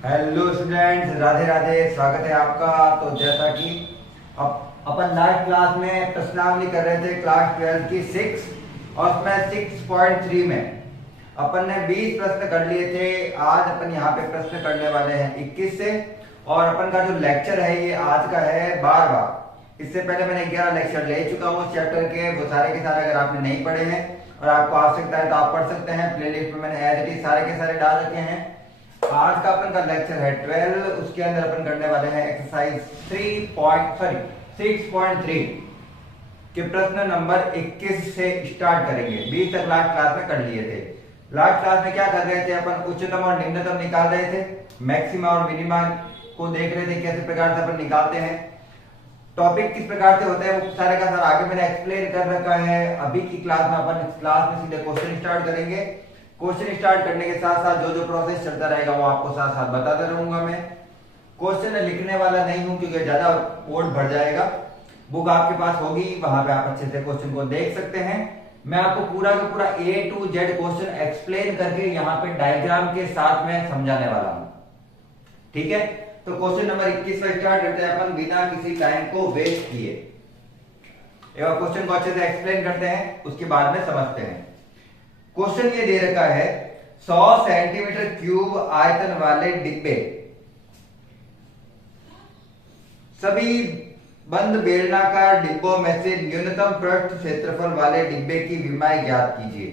Hello students, Radhe Radhe. स्वागत है आपका। तो जैसा कि अपन लास्ट क्लास में प्रश्नावली कर रहे थे क्लास 12 की 6 और उसमें 6.3 में अपन ने 20 प्रश्न कर लिए थे। आज अपन यहाँ पे प्रश्न करने वाले हैं 21 से। और अपन का जो लेक्चर है ये आज का है 12वां। इससे पहले मैंने 11 लेक्चर ले चुका हूँ उस चैप्टर के। वो सारे के सारे अगर आपने नहीं पढ़े हैं और आपको आवश्यकता है तो आप पढ़ सकते हैं। प्लेलिस्ट में मैंने एज इट इज सारे के सारे डाल रखे हैं। आज का अपन का लेक्चर है 12। उसके अंदर अपन करने वाले हैं एक्सरसाइज 6.3 के प्रश्न नंबर 21 से स्टार्ट करेंगे। 20 तक लास्ट क्लास में कर लिए थे। लास्ट क्लास में क्या कर रहे थे अपन? उच्चतम और निम्नतम निकाल रहे थे, मैक्सिमा और मिनिमा को देख रहे थे कैसे प्रकार से अपन निकालते हैं। टॉपिक किस प्रकार से होते हैं वो सारे का सारा आगे मैंने एक्सप्लेन कर रखा है। अभी की क्लास में अपन इस क्लास में सीधे क्वेश्चन स्टार्ट करेंगे। क्वेश्चन स्टार्ट करने के साथ साथ जो प्रोसेस चलता रहेगा वो आपको साथ साथ बताता रहूंगा। मैं क्वेश्चन लिखने वाला नहीं हूं क्योंकि ज्यादा बोर्ड भर जाएगा। बुक आपके पास होगी, वहां पे आप अच्छे से क्वेश्चन को देख सकते हैं। मैं आपको पूरा का पूरा A to Z question explain करके यहाँ पे डायग्राम के साथ में समझाने वाला हूं। ठीक है, तो क्वेश्चन नंबर 21 से स्टार्ट करते हैं अपन बिना किसी टाइम को वेस्ट किए। एक बार क्वेश्चन को अच्छे से एक्सप्लेन करते हैं, उसके बाद में समझते हैं। क्वेश्चन ये दे रखा है 100 सेंटीमीटर क्यूब आयतन वाले डिब्बे सभी बंद बेलनाकार डिब्बों में से न्यूनतम पृष्ठ क्षेत्रफल वाले डिब्बे की विमाएं ज्ञात कीजिए।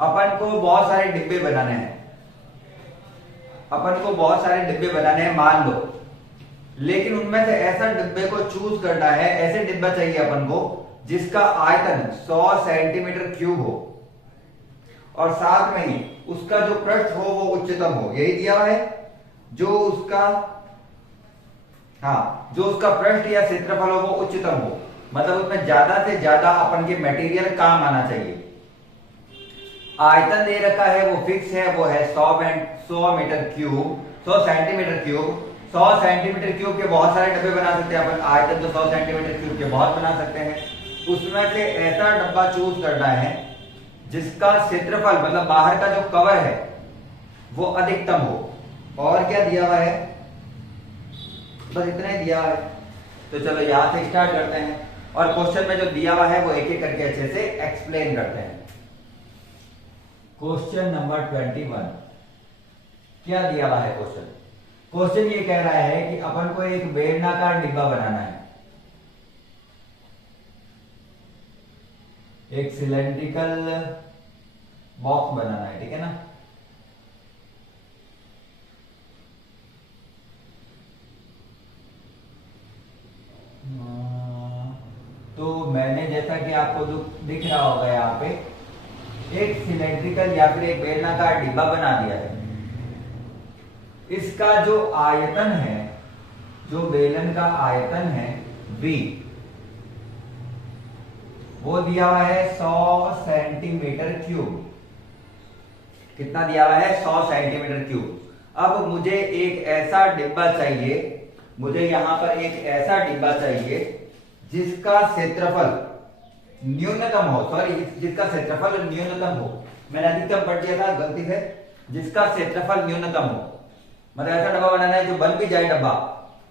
अपन को बहुत सारे डिब्बे बनाने हैं। मान लो, लेकिन उनमें से ऐसा डिब्बे को चूज करना है। ऐसे डिब्बा चाहिए अपन को जिसका आयतन 100 सेंटीमीटर क्यूब हो और साथ में ही उसका जो पृष्ठ हो वो उच्चतम हो। यही दिया हुआ है। जो उसका पृष्ठ या क्षेत्रफल हो वो उच्चतम हो, मतलब उसमें ज्यादा से ज्यादा अपन के मटेरियल काम आना चाहिए। आयतन दे रखा है वो फिक्स है, वो है 100 metre cube, 100 centimetre cube. 100 centimetre cube के बहुत सारे डब्बे बना सकते हैं अपन। आयतन तो 100 सेंटीमीटर क्यूब के बहुत बना सकते हैं। उसमें से ऐसा डब्बा चूज करना है जिसका क्षेत्रफल मतलब बाहर का जो कवर है वो अधिकतम हो। और क्या दिया हुआ है? बस इतना ही दिया है। तो चलो यहां से स्टार्ट करते हैं और क्वेश्चन में जो दिया हुआ है वो एक एक करके अच्छे से एक्सप्लेन करते हैं। क्वेश्चन नंबर 21 क्या दिया हुआ है? क्वेश्चन ये कह रहा है कि अपन को एक बेलनाकार डिब्बा बनाना है, एक सिलेंड्रिकल बॉक्स बनाना है। ठीक है ना? तो मैंने जैसा कि आपको जो दिख रहा होगा यहाँ पे एक सिलेंड्रिकल या फिर एक बेलनाकार डिब्बा बना दिया है। इसका जो आयतन है, जो बेलन का आयतन है V, वो दिया हुआ है 100 सेंटीमीटर क्यूब। कितना दिया हुआ है? 100 सेंटीमीटर क्यूब। अब मुझे एक ऐसा डिब्बा चाहिए, मुझे यहां पर एक ऐसा डिब्बा चाहिए जिसका क्षेत्रफल न्यूनतम हो। जिसका क्षेत्रफल न्यूनतम हो। मैंने अधिकतम पढ़ दिया था गलती से। जिसका क्षेत्रफल न्यूनतम हो, मतलब ऐसा डब्बा बनाना है जो बन भी जाए डब्बा,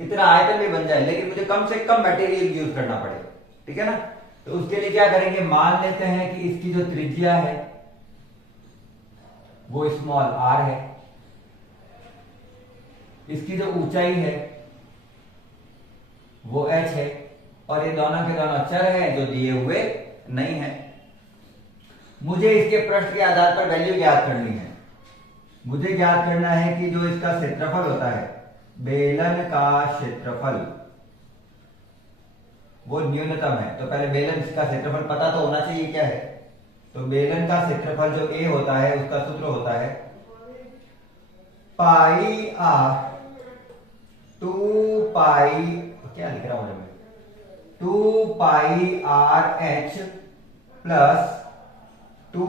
इतना आयतन भी बन जाए, लेकिन मुझे कम से कम मटेरियल यूज करना पड़े। ठीक है ना? तो उसके लिए क्या करेंगे? मान लेते हैं कि इसकी जो त्रिज्या है वो स्मॉल r है, इसकी जो ऊंचाई है वो h है, और ये दोनों के दोनों चर हैं जो दिए हुए नहीं है। मुझे इसके पृष्ठ के आधार पर वैल्यू ज्ञात करनी है। मुझे ज्ञात करना है कि जो इसका क्षेत्रफल होता है, बेलन का क्षेत्रफल, वो न्यूनतम है। तो पहले बेलन का क्षेत्रफल पता तो होना चाहिए क्या है। तो बेलन का क्षेत्रफल जो A होता है उसका सूत्र होता है पाई r 2 पाई, क्या लिख रहा हूं मैं, 2 पाई r h प्लस 2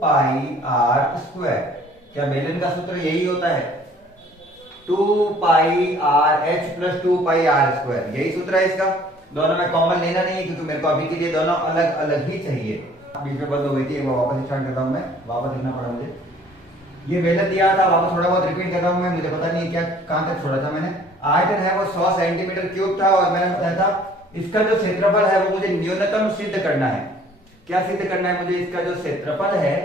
पाई r स्क्वायर। क्या बेलन का सूत्र यही होता है? 2 पाई r h प्लस 2 पाई r स्क्वायर, यही सूत्र है इसका। दोनों में कॉमन लेना नहीं है क्योंकि मेरे को अभी के लिए दोनों अलग अलग ही चाहिए। बीच में बंद हो गई थी, वापस स्टार्ट करता हूं। मैं वापस लिखना पड़ा मुझे। ये बेलन दिया था, वापस थोड़ा बहुत रिपीट कर रहा हूं मैं, मुझे पता नहीं क्या कहां तक छोड़ा था मैंने। आयतन है वो 100 सेंटीमीटर क्यूब था और मैंने बताया था इसका जो क्षेत्रफल है वो मुझे न्यूनतम सिद्ध करना है। क्या सिद्ध करना है मुझे? इसका जो क्षेत्रफल है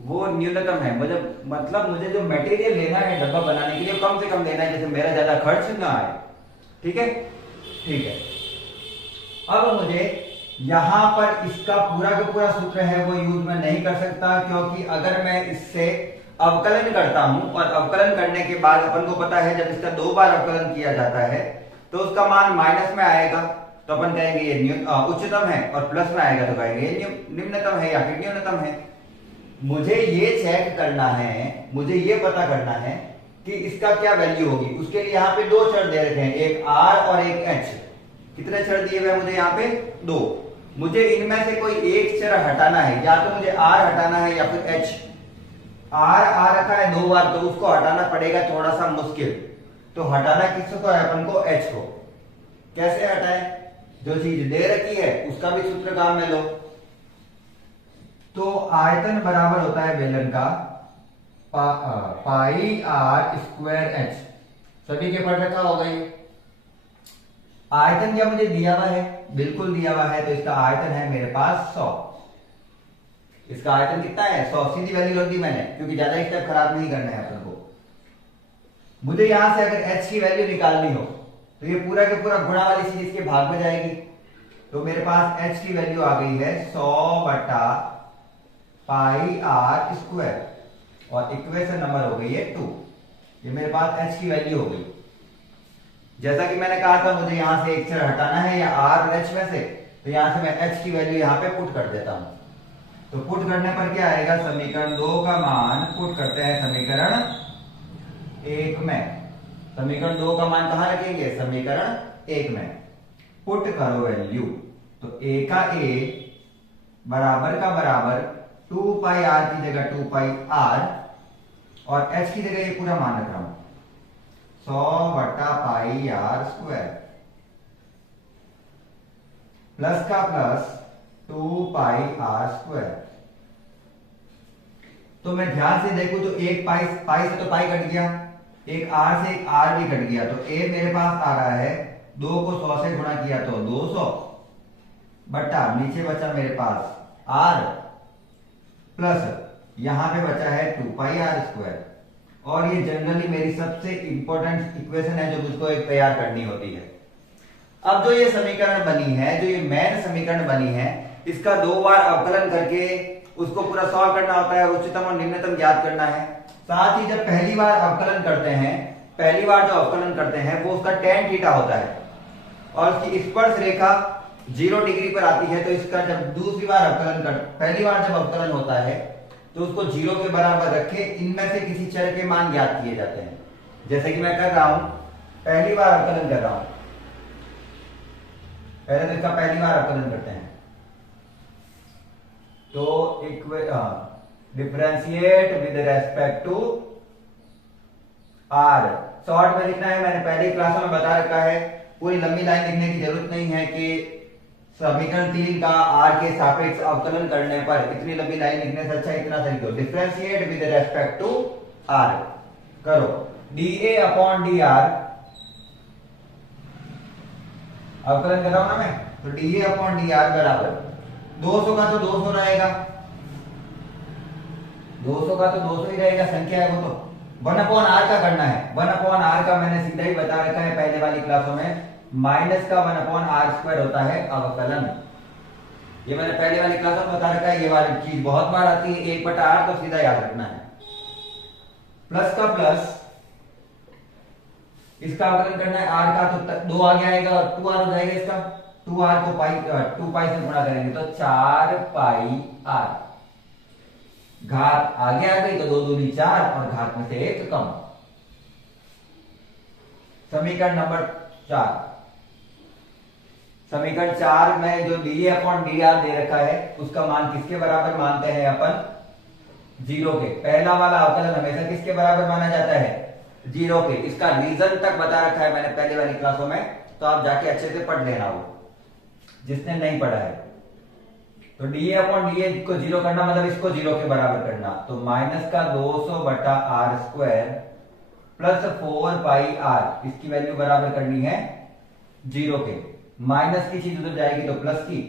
वो न्यूनतम है। मुझे मतलब मुझे जो मटेरियल लेना है डब्बा बनाने के लिए कम से कम लेना है, जैसे मेरा ज्यादा खर्च ना आए। ठीक है, ठीक है। अब मुझे यहां पर इसका पूरा का पूरा सूत्र है वो यूज मैं नहीं कर सकता, क्योंकि अगर मैं इससे अवकलन करता हूं और अवकलन करने के बाद अपन को पता है जब इसका 2 बार अवकलन किया जाता है तो उसका मान माइनस में आएगा, तो अपन कहेंगे ये उच्चतम है, और प्लस में आएगा तो कहेंगे ये निम्नतम है या फिर न्यूनतम है। मुझे ये चेक करना है, मुझे ये पता करना है कि इसका क्या वैल्यू होगी। उसके लिए यहाँ पे 2 चर दे रखे हैं, एक r और एक h। कितने चर दिए हुए मुझे यहाँ पे? 2। मुझे इनमें से कोई एक चर हटाना है, या तो मुझे r हटाना है या फिर h। r आ रखा है 2 बार, तो उसको हटाना पड़ेगा थोड़ा सा मुश्किल। तो हटाना किसको है अपन को? h को। कैसे हटाए? जो चीज दे रखी है उसका भी सूत्र काम में लो। तो आयतन बराबर होता है बेलन का पाई r स्क्वायर h। सभी के पढ़ रखा होगा ये। आयतन क्या मुझे दिया हुआ है? बिल्कुल दिया हुआ है। तो इसका आयतन है मेरे पास 100। इसका आयतन कितना है? 100। सीधी वैल्यू रख दी मैंने, क्योंकि ज्यादा स्टेप खराब नहीं करना है अपन को। मुझे यहां से अगर h की वैल्यू निकालनी हो तो ये पूरा के पूरा गुणा वाली चीज इसके भाग में जाएगी। तो मेरे पास h की वैल्यू आ गई है 100 बटा पाई r स्क्वायर, और इक्वेशन नंबर हो गई है 2। ये मेरे पास h की वैल्यू हो गई। जैसा कि मैंने कहा था मुझे यहां से एक चर हटाना है या r और h में से, तो यहां से मैं h की वैल्यू यहां पे पुट कर देता हूं। तो पुट करने पर क्या आएगा? समीकरण 2 का मान पुट करते हैं समीकरण 1 में। समीकरण 2 का मान कहां रखेंगे? समीकरण 1 में। पुट करो वैल्यू, तो a का a बराबर का बराबर 2 पाई r की जगह 2 पाई r, और h की जगह ये पूरा मान रख रहा हूं 100 बटा पाई r स्क्वायर, प्लस का प्लस 2 पाई r स्क्वायर। तो मैं ध्यान से देखूं तो एक पाई से तो पाई कट गया, एक r से एक r भी कट गया, तो a मेरे पास आ रहा है 2 को 100 से गुणा किया तो 200 बटा नीचे बचा मेरे पास r, प्लस यहां पे बचा है 2 पाई r स्क्वायर। और ये जनरली मेरी सबसे इंपॉर्टेंट इक्वेशन है जो मुझको एक तैयार करनी होती है। अब जो ये समीकरण बनी है, जो ये मेन समीकरण बनी है, इसका 2 बार अवकलन करके उसको पूरा सॉल्व करना होता है, उच्चतम और निम्नतम ज्ञात करना है। साथ ही जब पहली बार अवकलन करते हैं, पहली बार जो अवकलन करते हैं वो उसका tan थीटा होता है, और उसकी स्पर्श रेखा 0 डिग्री पर आती है। तो इसका जब दूसरी बार अवकलन पहली बार जब अवकलन होता है तो उसको 0 के बराबर रखे इनमें से किसी चर के मान ज्ञात किए जाते हैं। जैसे कि मैं कर रहा हूं, पहली बार अवकलन कर रहा हूं। पहले तो इसका पहली बार अवकलन करते हैं, तो differentiate with respect to r। शॉर्ट में लिखना है, मैंने पहले क्लासों में बता रखा है, पूरी लंबी लाइन लिखने की जरूरत नहीं है कि समीकरण 3 का r के सापेक्ष अवकलन करने पर इतनी लंबी लाइन लिखने से अच्छा इतना सा लिखो, differentiate with respect to r करो। dA अपॉन dr अवकलन कर रहा हूं ना मैं, तो dA अपॉन dr बराबर 200 का तो 200 रहेगा, 200 का तो 200 ही रहेगा, संख्या है वो। तो 1 अपॉन r का करना है। 1 अपॉन r का मैंने सीधा ही बता रखा है पहले वाली क्लासों में, माइनस का 1 अपॉन r स्क्वायर होता है अवकलन। ये मैंने पहले वाली क्लासों में बता रखा है, ये वाली चीज बहुत बार आती है, 1 बटा r तो सीधा याद रखना है। प्लस का प्लस इसका अवकलन करना है, r का तो 2 आगे आएगा और 2r हो जाएगा इसका, 2r को 2 पाई से गुणा करेंगे तो 4 पाई r, घात आगे आ गई तो 2 दूनी 4 और घात में से 1 कम। समीकरण नंबर 4, समीकरण 4 में जो dA अपॉन dr दे रखा है उसका मान किसके बराबर मानते हैं अपन? 0 के। पहला वाला अवकलन हमेशा किसके बराबर माना जाता है? 0 के। इसका रीजन तक बता रखा है मैंने पहले वाली क्लासों में, तो आप जाके अच्छे से पढ़ लेना वो, जिसने नहीं पढ़ा है। तो डी अपॉन डी को जीरो करना मतलब इसको जीरो के बराबर करना, तो माइनस का 200 बटा R square plus 4 pi R, इसकी वैल्यू बराबर करनी है जीरो के। माइनस की चीज उधर जाएगी तो प्लस की,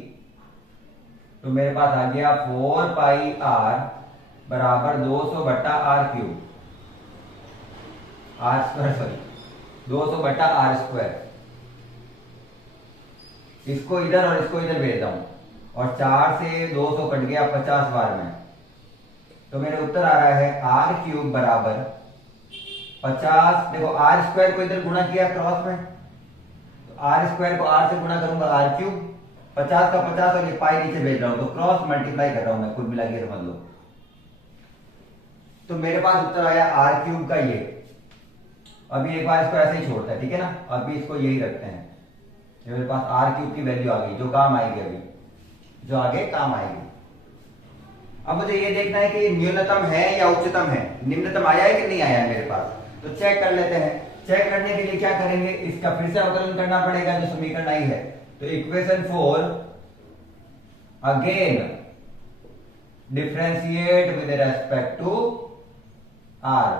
तो मेरे पास आ गया 4 पाई आर बराबर 200 बटा R cube, R square sorry 200 बटा आर स्क्वायर। इसको इधर और इसको इधर भेज रहा हूं, और 4 से 200 कट गया 50 बार में, तो मेरे उत्तर आ रहा है आर क्यूब बराबर 50। देखो आर स्क्वायर को इधर गुणा किया क्रॉस में, तो आर स्क्वायर को आर से गुणा करूंगा आर क्यूब, 50 का 50 और ये पाई नीचे भेज रहा हूं, तो क्रॉस मल्टीप्लाई कर रहा हूं मैं, कुल मिला के समझ लो। तो मेरे पास उत्तर आया आर क्यूब का ये। अभी एक बार इसको ऐसे ही छोड़ता है, ठीक है ना, अभी इसको यही रखते हैं। ये मेरे पास आर क्यूब की वैल्यू आ गई, जो काम आएगी अभी, जो आगे काम आएगी। अब मुझे ये देखना है कि न्यूनतम है या उच्चतम है, निम्नतम आया है कि नहीं आया है मेरे पास, तो चेक कर लेते हैं। चेक करने के लिए क्या करेंगे, इसका फिर से अवकलन करना पड़ेगा जो समीकरण आई है। तो equation 4 again differentiate with respect to R,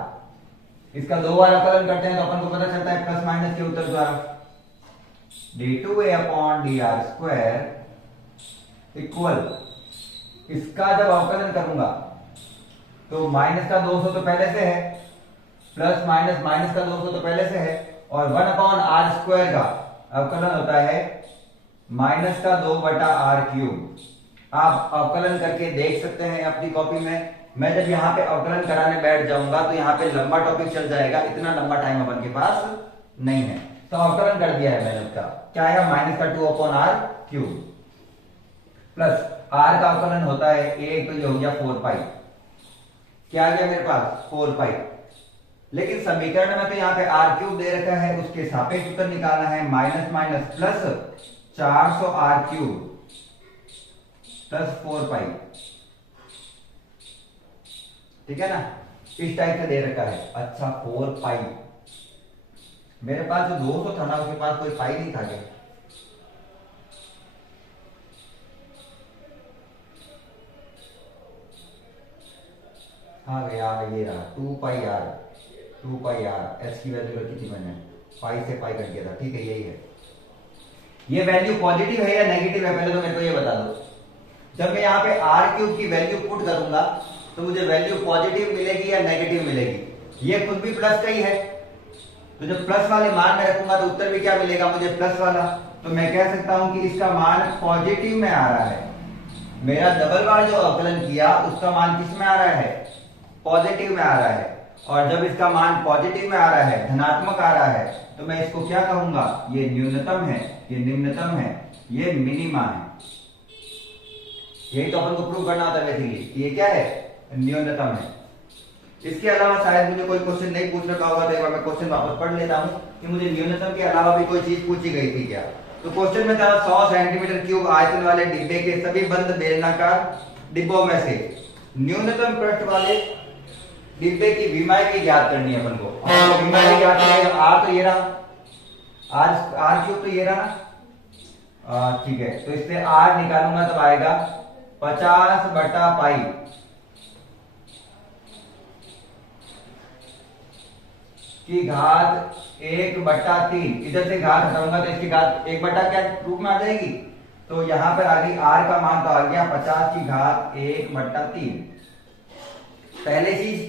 इसका दो बार अवकलन करते हैं तो अपन को पता चलता है प्लस माइनस के उत्तर द्वारा d2a upon D R square equal, इसका जब अवकलन करूंगा तो माइनस का 200 तो पहले से है, प्लस माइनस माइनस का 200 तो पहले से है, और 1 अपॉन आर स्क्वायर का अवकलन होता है माइनस का 2 बटा आर क्यूब। आप अवकलन करके देख सकते हैं अपनी कॉपी में। मैं जब यहाँ पे अवकलन कराने बैठ जाऊंगा तो यहाँ पे लंबा टॉपिक चल जाएगा, इतना लंबा टाइम अपन के पास नहीं है। तो अवकलन कर दिया है मैंने उसका, क्या है माइनस का 2 upon R cube, plus R का अवकलन होता है एक, तो ये हो गया 4 पाई, क्या आ गया मेरे पास 4 पाई। लेकिन समीकरण में तो यहाँ पे आर क्यूब दे रखा है, उसके सापेक्ष उत्तर निकालना है minus minus plus 400 R cube plus 4 pi, ठीक है ना, इस टाइप से दे रखा है। अच्छा 4 पाई, मेरे पास जो 200 था ना उसके पास कोई पाई नहीं था क्या? हाँ गया ये रहा 2 पाई आर, 2 पाई आर, एस की वैल्यू रखी थी मैंने, पाई से पाई कट गया था, ठीक है यही है। ये वैल्यू पॉजिटिव है या नेगेटिव है पहले तो मेरे को ये बता दो। जब मैं यहाँ पे आर क्यूब की वैल्यू पुट करूंगा तो मुझे वैल्यू पॉजिटिव मिलेगी या नेगेटिव मिलेगी? ये खुद भी प्लस का ही है, तो जब प्लस वाले मान में रखूंगा तो उत्तर भी क्या मिलेगा मुझे, प्लस वाला। तो मैं कह सकता हूं कि इसका मान पॉजिटिव में आ रहा है। मेरा डबल बार जो अवकलन किया उसका मान किस में आ रहा है, पॉजिटिव में आ रहा है। और जब इसका मान पॉजिटिव में आ रहा है, धनात्मक आ रहा है, तो मैं इसको क्या कहूंगा, ये न्यूनतम है, ये निम्नतम है, ये मिनिमा है। यही तो अपन को प्रूव करना होता है बेसिकली, ये क्या है, न्यूनतम है। इसके अलावा शायद मुझे कोई क्वेश्चन नहीं पूछ रखा होगा, तो एक बार मैं क्वेश्चन वापस पढ़ लेता हूं कि मुझे न्यूनतम के अलावा भी कोई चीज पूछी गई थी क्या। तो क्वेश्चन में था 100 सेंटीमीटर क्यूब आयतन वाले डिब्बे के सभी बंद बेलनाकार डिब्बों में से न्यूनतम पृष्ठ वाले डिब्बे की विमाई की ज्ञात करनी है अपन को। और विमाई ज्ञात करेगा, आर तो ये रहा, आर क्यूब तो ये रहा ना, ठीक है। तो इससे आर निकालूंगा तब आएगा 50 बटा पाई की घात 1/3। इधर से घात हटाऊंगा तो इसकी घात 1 क्या रूप में आ जाएगी, तो यहां पर आ गई आर का मान तो आ गया 50 की घात 1/3। पहले चीज,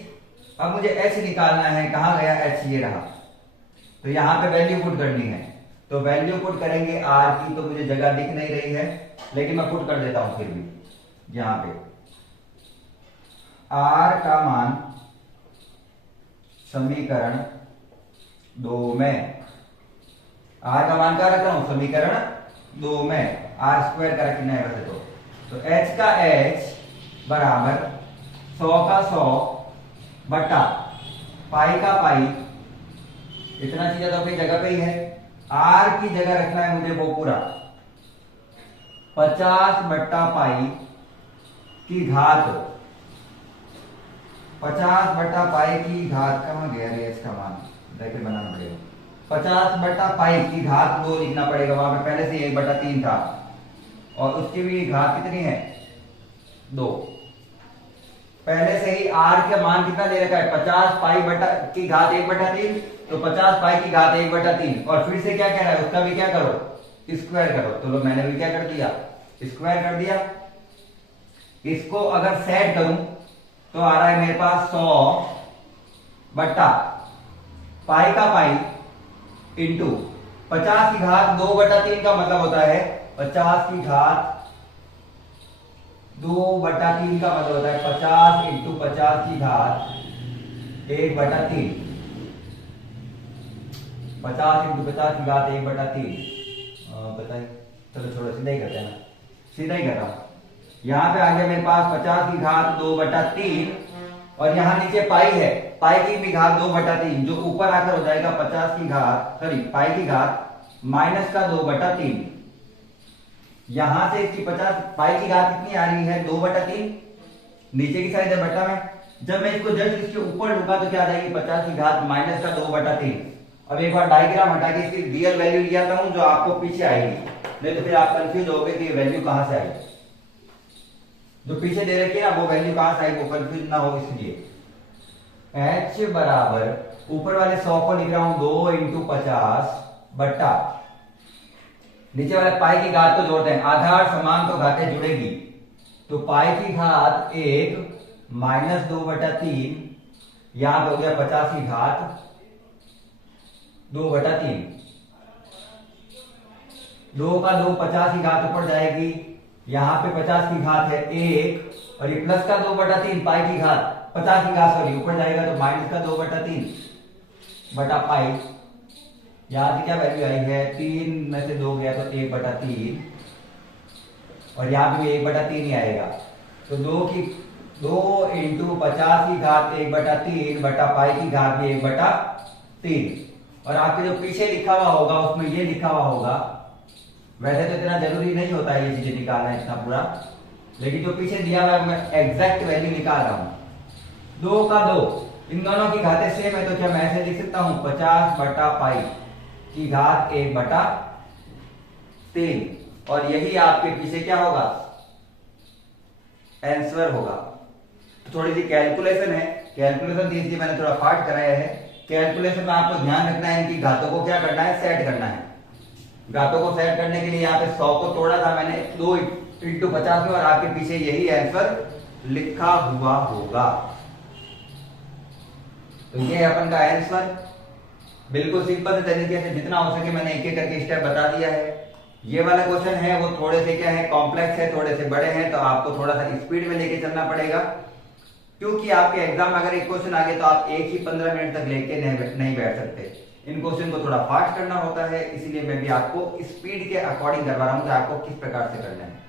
अब मुझे एच निकालना है, कहां गया एच, ये रहा। तो यहां पे वैल्यू पुट करनी है, तो वैल्यू पुट करेंगे आर की, तो मुझे जगह दिख नहीं रही है लेकिन मैं पुट कर देता हूं फिर भी। यहां पे आर का मान समीकरण 2 में, आर का मान क्या रखता हूं, समीकरण 2 में, आर स्क्वायर का रखना है वैसे तो एच का एच बराबर 100 का 100 बटा पाई का पाई, इतना चीज तो अपनी जगह पे ही है। आर की जगह रखना है मुझे वो पूरा 50 बट्टा पाई की घात, 50 बट्टा पाई की घात, कहां गया रे इसका मान, ब्रैकेट बनाना पड़ेगा, 50 बट्टा पाई की घात 2 लिखना पड़ेगा, वहां पे पहले से 1/3 था, और उसकी भी घात कितनी है 2। पहले से ही r का मान कितना दे रखा है 50 पाई बटा की घात 1/3, तो 50 पाई की घात 1/3। और फिर से क्या कह रहा है उसका भी क्या करो स्क्वायर करो। तो लो मैंने भी क्या कर दिया स्क्वायर कर दिया। इसको अगर सेट करूं तो आ रहा है मेरे पास 100 बट्टा पाई का पाई इंटू 50 की घात 2/3 का मतलब होता है 50 की घात 2/3 का मतलब होता है 50 इंटू 50 की घात 1/3। 50 इंटू 50 की घात 1/3 बताइए। चलो छोड़ो सीधा ही करते हैं ना, सीधा ही कर रहा हूं। यहां पे आ गया मेरे पास 50 की घात 2/3 और यहां नीचे पाई है, पाई की भी घात 2/3 जो ऊपर आकर हो जाएगा 50 की घात सॉरी पाई की घात माइनस का 2/3। यहां से इसकी 50 पाई की घात कितनी आ रही है 2/3, नीचे की साइड है बट्टा में। जब मैं इसको जस्ट इसके ऊपर लूंगा तो क्या आ जाएगी 50 की घात माइनस का 2/3। अब एक बार डायग्राम हटा के इसकी रियल वैल्यू लिया था जो आपको पीछे आएगी, नहीं तो फिर आप कंफ्यूज होगे कि ये वैल्यू कहां से आई। जो पीछे दे रखी है ना वो वैल्यू कहां से आई वो कंफ्यूज ना हो इसलिए। h बराबर ऊपर वाले 100 को लिख रहा हूं 2 इंटू 50 बट्टा नीचे वाले पाई की घात को जोड़ते हैं, आधार समान तो घातें जुड़ेगी, तो पाई की घात 1 माइनस 2/3 यहां पे हो गया 50 की घात 2/3। 2 का 2 50 की घात ऊपर जाएगी, यहां पे 50 की घात है 1 और ये प्लस का 2/3 पाई की घात 50 की घात सॉरी ऊपर जाएगा तो माइनस का 2/3 बटा पाई। यहां से क्या वैल्यू आई है 3 में से 2 गया तो 1/3 और यहां पे भी 1/3 ही आएगा। तो 2 इंटू 50 की घात 1/3 बटा पाई की घात भी 1/3। और आपके जो पीछे लिखा हुआ होगा उसमें ये लिखा हुआ होगा, वैसे तो इतना जरूरी नहीं होता है ये चीजें निकालना इतना पूरा, लेकिन जो पीछे दिया हुआ है मैं एग्जैक्ट वैल्यू निकाल रहा हूं। 2 का 2 इन दोनों की घातें सेम है तो क्या मैं ऐसे लिख सकता हूं 50 बटा पाई की घात 1/3 और यही आपके पीछे क्या होगा आंसर होगा। तो थोड़ी सी कैलकुलेशन है, कैलकुलेशन दी थी मैंने थोड़ा पार्ट कराया है। कैलकुलेशन में आपको ध्यान रखना है इनकी घातों को क्या करना है सेट करना है। घातों को सेट करने के लिए यहाँ पे 100 को तोड़ा था मैंने 2 इंटू 50 में और आपके पीछे यही आंसर लिखा हुआ होगा। तो ये अपन का आंसर बिल्कुल सिंपल से तरीके से जितना हो सके मैंने एक एक करके स्टेप बता दिया है। ये वाला क्वेश्चन है वो थोड़े से क्या है कॉम्प्लेक्स है, थोड़े से बड़े हैं, तो आपको थोड़ा सा स्पीड में लेके चलना पड़ेगा क्योंकि आपके एग्जाम में अगर एक क्वेश्चन आ गया तो आप एक ही 15 मिनट तक लेके नहीं बैठ सकते। इन क्वेश्चन को थोड़ा फास्ट करना होता है, इसीलिए मैं भी आपको स्पीड के अकॉर्डिंग करवा रहा हूं कि आपको किस प्रकार से करना है।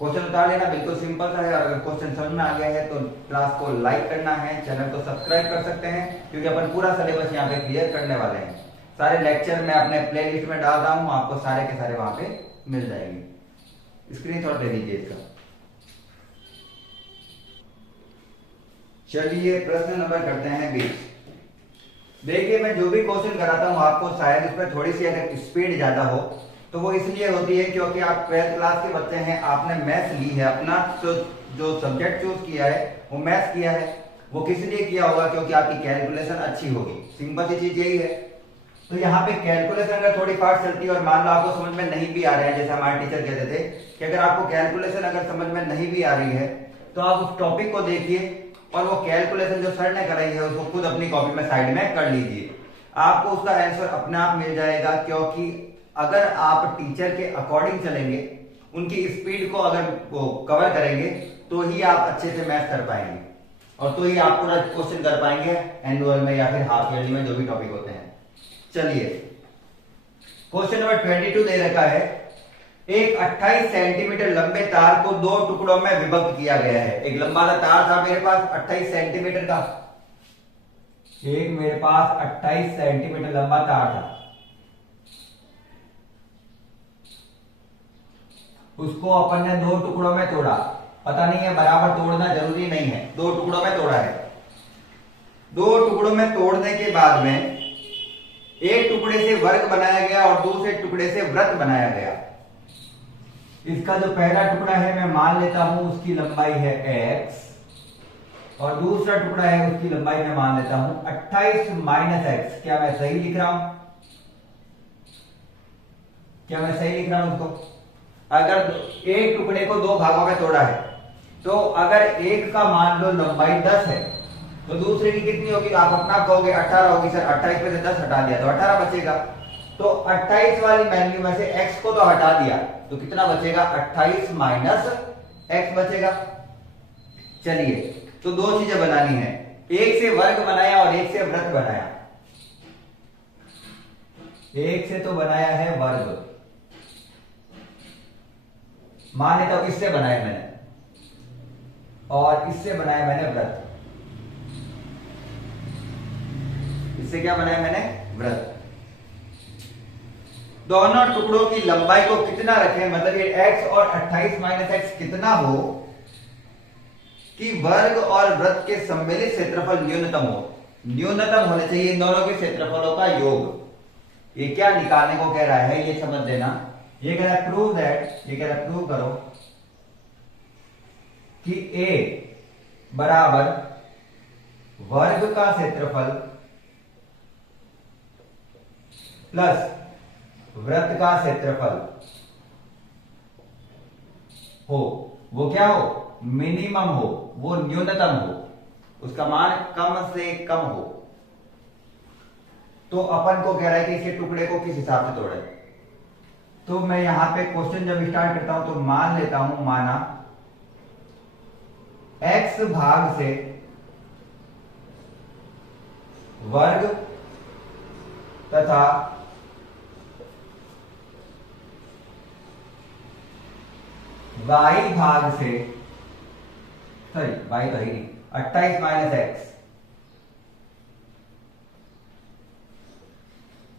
क्वेश्चन उतार लेना बिल्कुल सिंपल सा है। अगर क्वेश्चन समझ में आ गया है तो क्लास को लाइक करना है, चैनल को सब्सक्राइब कर सकते हैं क्योंकि अपन पूरा सिलेबस यहाँ पे क्लियर करने वाले हैं। सारे लेक्चर मैं अपने प्लेलिस्ट में डाल रहा हूँ, आपको सारे के सारे वहां पे मिल जाएंगे। स्क्रीनशॉट ले लीजिए इसका। चलिए प्रश्न नंबर करते हैं 20। देखिए मैं जो भी क्वेश्चन कराता हूँ आपको शायद इस पर थोड़ी सी अगर स्पीड ज्यादा हो तो वो इसलिए होती है क्योंकि आप 12th क्लास के बच्चे हैं, आपने मैथ्स ली है, अपना जो सब्जेक्ट चूज किया है वो मैथ्स किया है। वो किस लिए किया होगा क्योंकि आपकी कैलकुलेशन अच्छी होगी, सिंपल सी चीज यही है। तो यहाँ पे कैलकुलेशन अगर थोड़ी फास्ट चलती है और मान लो आपको समझ में नहीं भी आ रहा है, जैसे हमारे टीचर कहते थे कि अगर आपको कैलकुलेशन अगर समझ में नहीं भी आ रही है तो आप उस टॉपिक को देखिए और वो कैलकुलेशन जो सर ने कराई है उसको खुद अपनी कॉपी में साइड में कर लीजिए, आपको उसका आंसर अपने आप मिल जाएगा। क्योंकि अगर आप टीचर के अकॉर्डिंग चलेंगे, उनकी स्पीड को अगर वो कवर करेंगे तो ही आप अच्छे से मैथ कर पाएंगे और तो ही आप पूरा क्वेश्चन कर पाएंगे एनुअल में या फिर हाफ ईयरली में जो भी टॉपिक होते हैं। चलिए क्वेश्चन नंबर 22 दे रखा है, एक 28 सेंटीमीटर लंबे तार को 2 टुकड़ों में विभक्त किया गया है। एक लंबा सा तार था मेरे पास 28 सेंटीमीटर का, एक मेरे पास 28 सेंटीमीटर लंबा तार था, उसको अपन ने 2 टुकड़ों में तोड़ा। पता नहीं है बराबर तोड़ना जरूरी नहीं है, 2 टुकड़ों में तोड़ा है। 2 टुकड़ों में तोड़ने के बाद में एक टुकड़े से वर्ग बनाया गया और दूसरे टुकड़े से वृत्त बनाया गया। इसका जो पहला टुकड़ा है मैं मान लेता हूं उसकी लंबाई है x, और दूसरा टुकड़ा है उसकी लंबाई मैं मान लेता हूं 28 माइनस एक्स। क्या मैं सही लिख रहा हूं? क्या मैं सही लिख रहा हूं उसको? अगर एक टुकड़े को दो भागों में तोड़ा है, तो अगर एक का मान लो लंबाई 10 है, तो दूसरे की कितनी होगी? आप अपना कहोगे 18 होगी। सर 28 में से 10 हटा दिया तो 18 बचेगा। तो 28 वाली वैल्यू में से x को तो हटा दिया, तो कितना बचेगा? 28 माइनस एक्स बचेगा। चलिए, तो दो चीजें बनानी है, एक से वर्ग बनाया और एक से वृत्त बनाया। एक से तो बनाया है वर्ग, मान लेता हूं इससे बनाया मैंने, और इससे बनाया मैंने वृत्त। इससे क्या बनाया मैंने? वृत्त। दोनों टुकड़ों की लंबाई को कितना रखें, मतलब ये x और 28 माइनस एक्स कितना हो कि वर्ग और वृत्त के सम्मिलित क्षेत्रफल न्यूनतम हो। न्यूनतम होने चाहिए इन दोनों के क्षेत्रफलों का योग। ये क्या निकालने को कह रहा है ये समझ लेना। ये कह रहा है प्रूव दैट, ये कह रहा है प्रूव करो कि a बराबर वर्ग का क्षेत्रफल प्लस वृत्त का क्षेत्रफल हो। वो क्या हो? मिनिमम हो, वो न्यूनतम हो, उसका मान कम से कम हो। तो अपन को कह रहा है कि इसके टुकड़े को किस हिसाब से तोड़े। तो मैं यहां पे क्वेश्चन जब स्टार्ट करता हूं तो मान लेता हूं, माना x भाग से वर्ग तथा y भाग से, सॉरी y तो है नहीं, 28 माइनस एक्स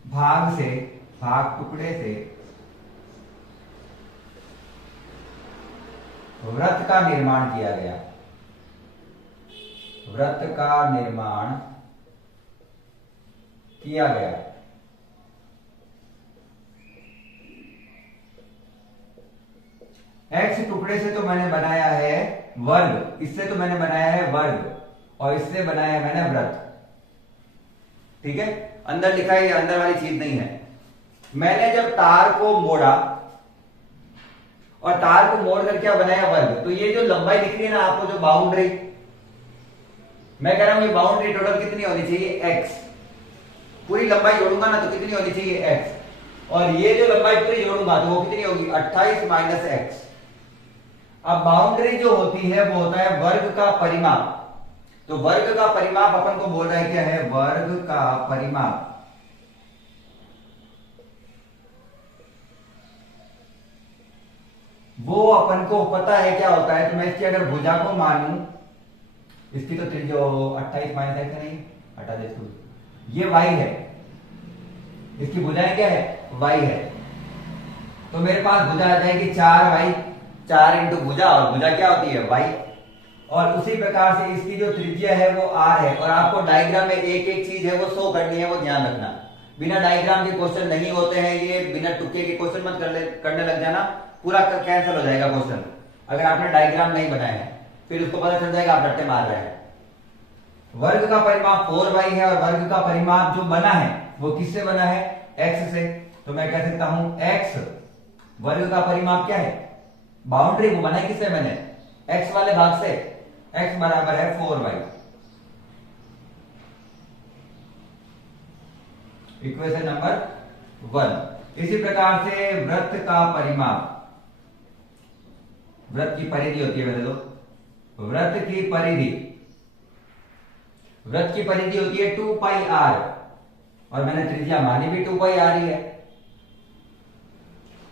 भाग से, भाग टुकड़े से वृत्त का निर्माण किया गया। वृत्त का निर्माण किया गया। एक्स टुकड़े से तो मैंने बनाया है वर्ग, इससे तो मैंने बनाया है वर्ग, और इससे बनाया है मैंने वृत्त। ठीक है, अंदर लिखा है, अंदर वाली चीज नहीं है। मैंने जब तार को मोड़ा और तार को मोड़ कर क्या बनाया? वर्ग। तो ये जो लंबाई दिख रही है ना आपको, जो बाउंड्री, मैं कह रहा हूं ये बाउंड्री टोटल कितनी होनी चाहिए? x। पूरी लंबाई जोड़ूंगा ना तो कितनी होनी चाहिए? x। और ये जो लंबाई पूरी जोड़ूंगा तो वो कितनी होगी? 28 माइनस एक्स। अब बाउंड्री जो होती है वो होता है वर्ग का परिमाप। तो वर्ग का परिमाप अपन को बोल रहा है क्या है? वर्ग का परिमाप। वो अपन को पता है क्या होता है। तो मैं इसकी अगर भुजा को मानूं, इसकी तो त्रिज्या 28 माइनस एक्स नहीं, हटा दे इसको, ये y है, इसकी भुजाएं क्या है? y है। तो मेरे पास भुजा आ जाएगी 4y, 4 इंटू भुजा, और भुजा क्या होती है? y। और उसी प्रकार से इसकी जो त्रिज्या है वो r है। और आपको डायग्राम में एक एक चीज है वो शो करनी है, वो ध्यान रखना। बिना डायग्राम के क्वेश्चन नहीं होते हैं ये, बिना तुक्के के क्वेश्चन मत करने लग जाना, पूरा कैंसिल हो जाएगा क्वेश्चन अगर आपने डायग्राम नहीं बनाया है। फिर उसको पता चल जाएगा आप रट्टे मार रहे हैं। वर्ग का परिमाप 4y है, और वर्ग का परिमाप जो बना है वो किससे बना है? x से। तो मैं कह सकता हूं x वर्ग का परिमाप क्या है? बाउंड्री को बनाई किससे मैंने? x वाले भाग से। x बराबर है 4y। Equation number 1। इसी प्रकार से वृत्त का परिमाप, वृत्त की परिधि होती है वैसे तो, वृत्त की परिधि, वृत्त की परिधि होती है 2 पाई r, और मैंने त्रिज्या मानी भी 2 पाई r ही है।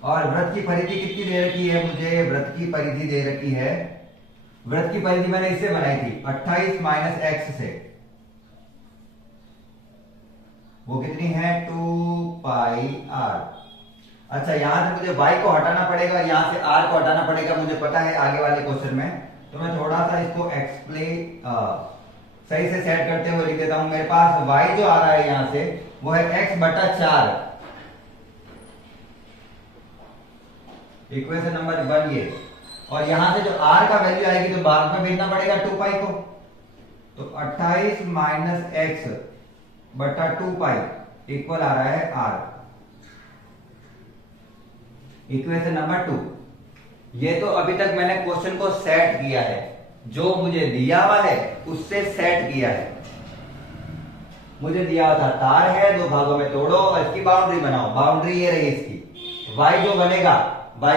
और वृत्त की परिधि कितनी दे रखी है मुझे? वृत्त की परिधि दे रखी है, वृत्त की परिधि मैंने इससे बनाई थी 28 माइनस एक्स से, वो कितनी है? 2 पाई r। अच्छा, यहां से मुझे y को हटाना पड़ेगा, यहां से r को हटाना पड़ेगा, मुझे पता है आगे वाले क्वेश्चन में। तो मैं थोड़ा सा इसको एक्सप्लेन सही से सेट करते हुए लिख देता हूं। मेरे पास y जो आ रहा है यहां से वो है x बटा 4, इक्वेशन नंबर 1 ये। और यहां से जो r का वैल्यू आएगी तो भाग में भेजना पड़ेगा 2 पाई को, तो 28 माइनस एक्स बटा 2 पाई इक्वल आ रहा है r। Equation number 2। ये तो अभी तक मैंने क्वेश्चन को सेट किया है, जो मुझे दिया हुआ है उससे सेट किया है। मुझे दिया हुआ था तार है, 2 भागों में तोड़ो और इसकी बाउंड्री बनाओ। बाउंड्री ये रही इसकी, y जो बनेगा y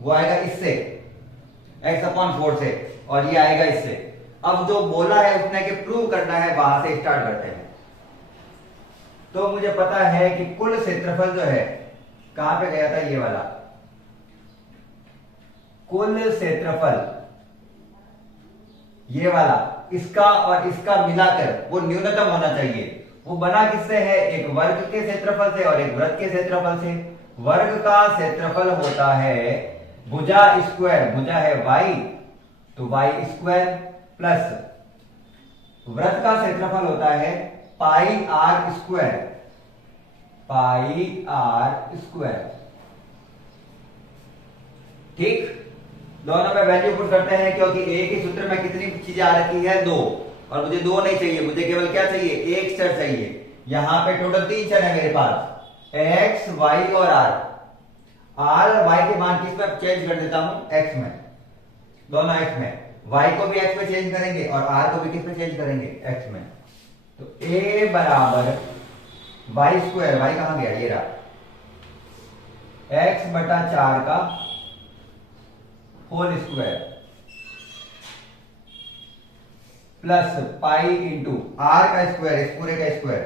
वो आएगा इससे x/4 से, और ये आएगा इससे। अब जो बोला है उसने कि प्रूव करना है, वहां से स्टार्ट करते हैं। तो मुझे पता है कि कुल क्षेत्रफल जो है, कहां पे गया था ये वाला, कुल क्षेत्रफल ये वाला, इसका और इसका मिलाकर वो न्यूनतम होना चाहिए। वो बना किससे है, एक वर्ग के क्षेत्रफल से और एक वृत्त के क्षेत्रफल से। वर्ग का क्षेत्रफल होता है भुजा स्क्वायर, भुजा है y तो y स्क्वायर, प्लस वृत्त का क्षेत्रफल होता है पाई r स्क्वायर, पाई r स्क्वायर। ठीक, दोनों में वैल्यू पुट करते हैं, क्योंकि एक ही सूत्र में कितनी चीजें आ रखी है, 2, और मुझे 2 नहीं चाहिए, मुझे केवल क्या चाहिए, एक चर चाहिए। यहां पे टोटल 3 चर है मेरे पास, x, y और r। r और y के मान किस में चेंज कर देता हूं, x में, दोनों x में। y को भी x में चेंज करेंगे और r को भी किस में चेंज करेंगे, x में। तो a बराबर y स्क्वायर, y कहां गया, ये रहा, x बटा 4 का whole square plus pi into R का स्क्वायर, इस पूरे का स्क्वायर,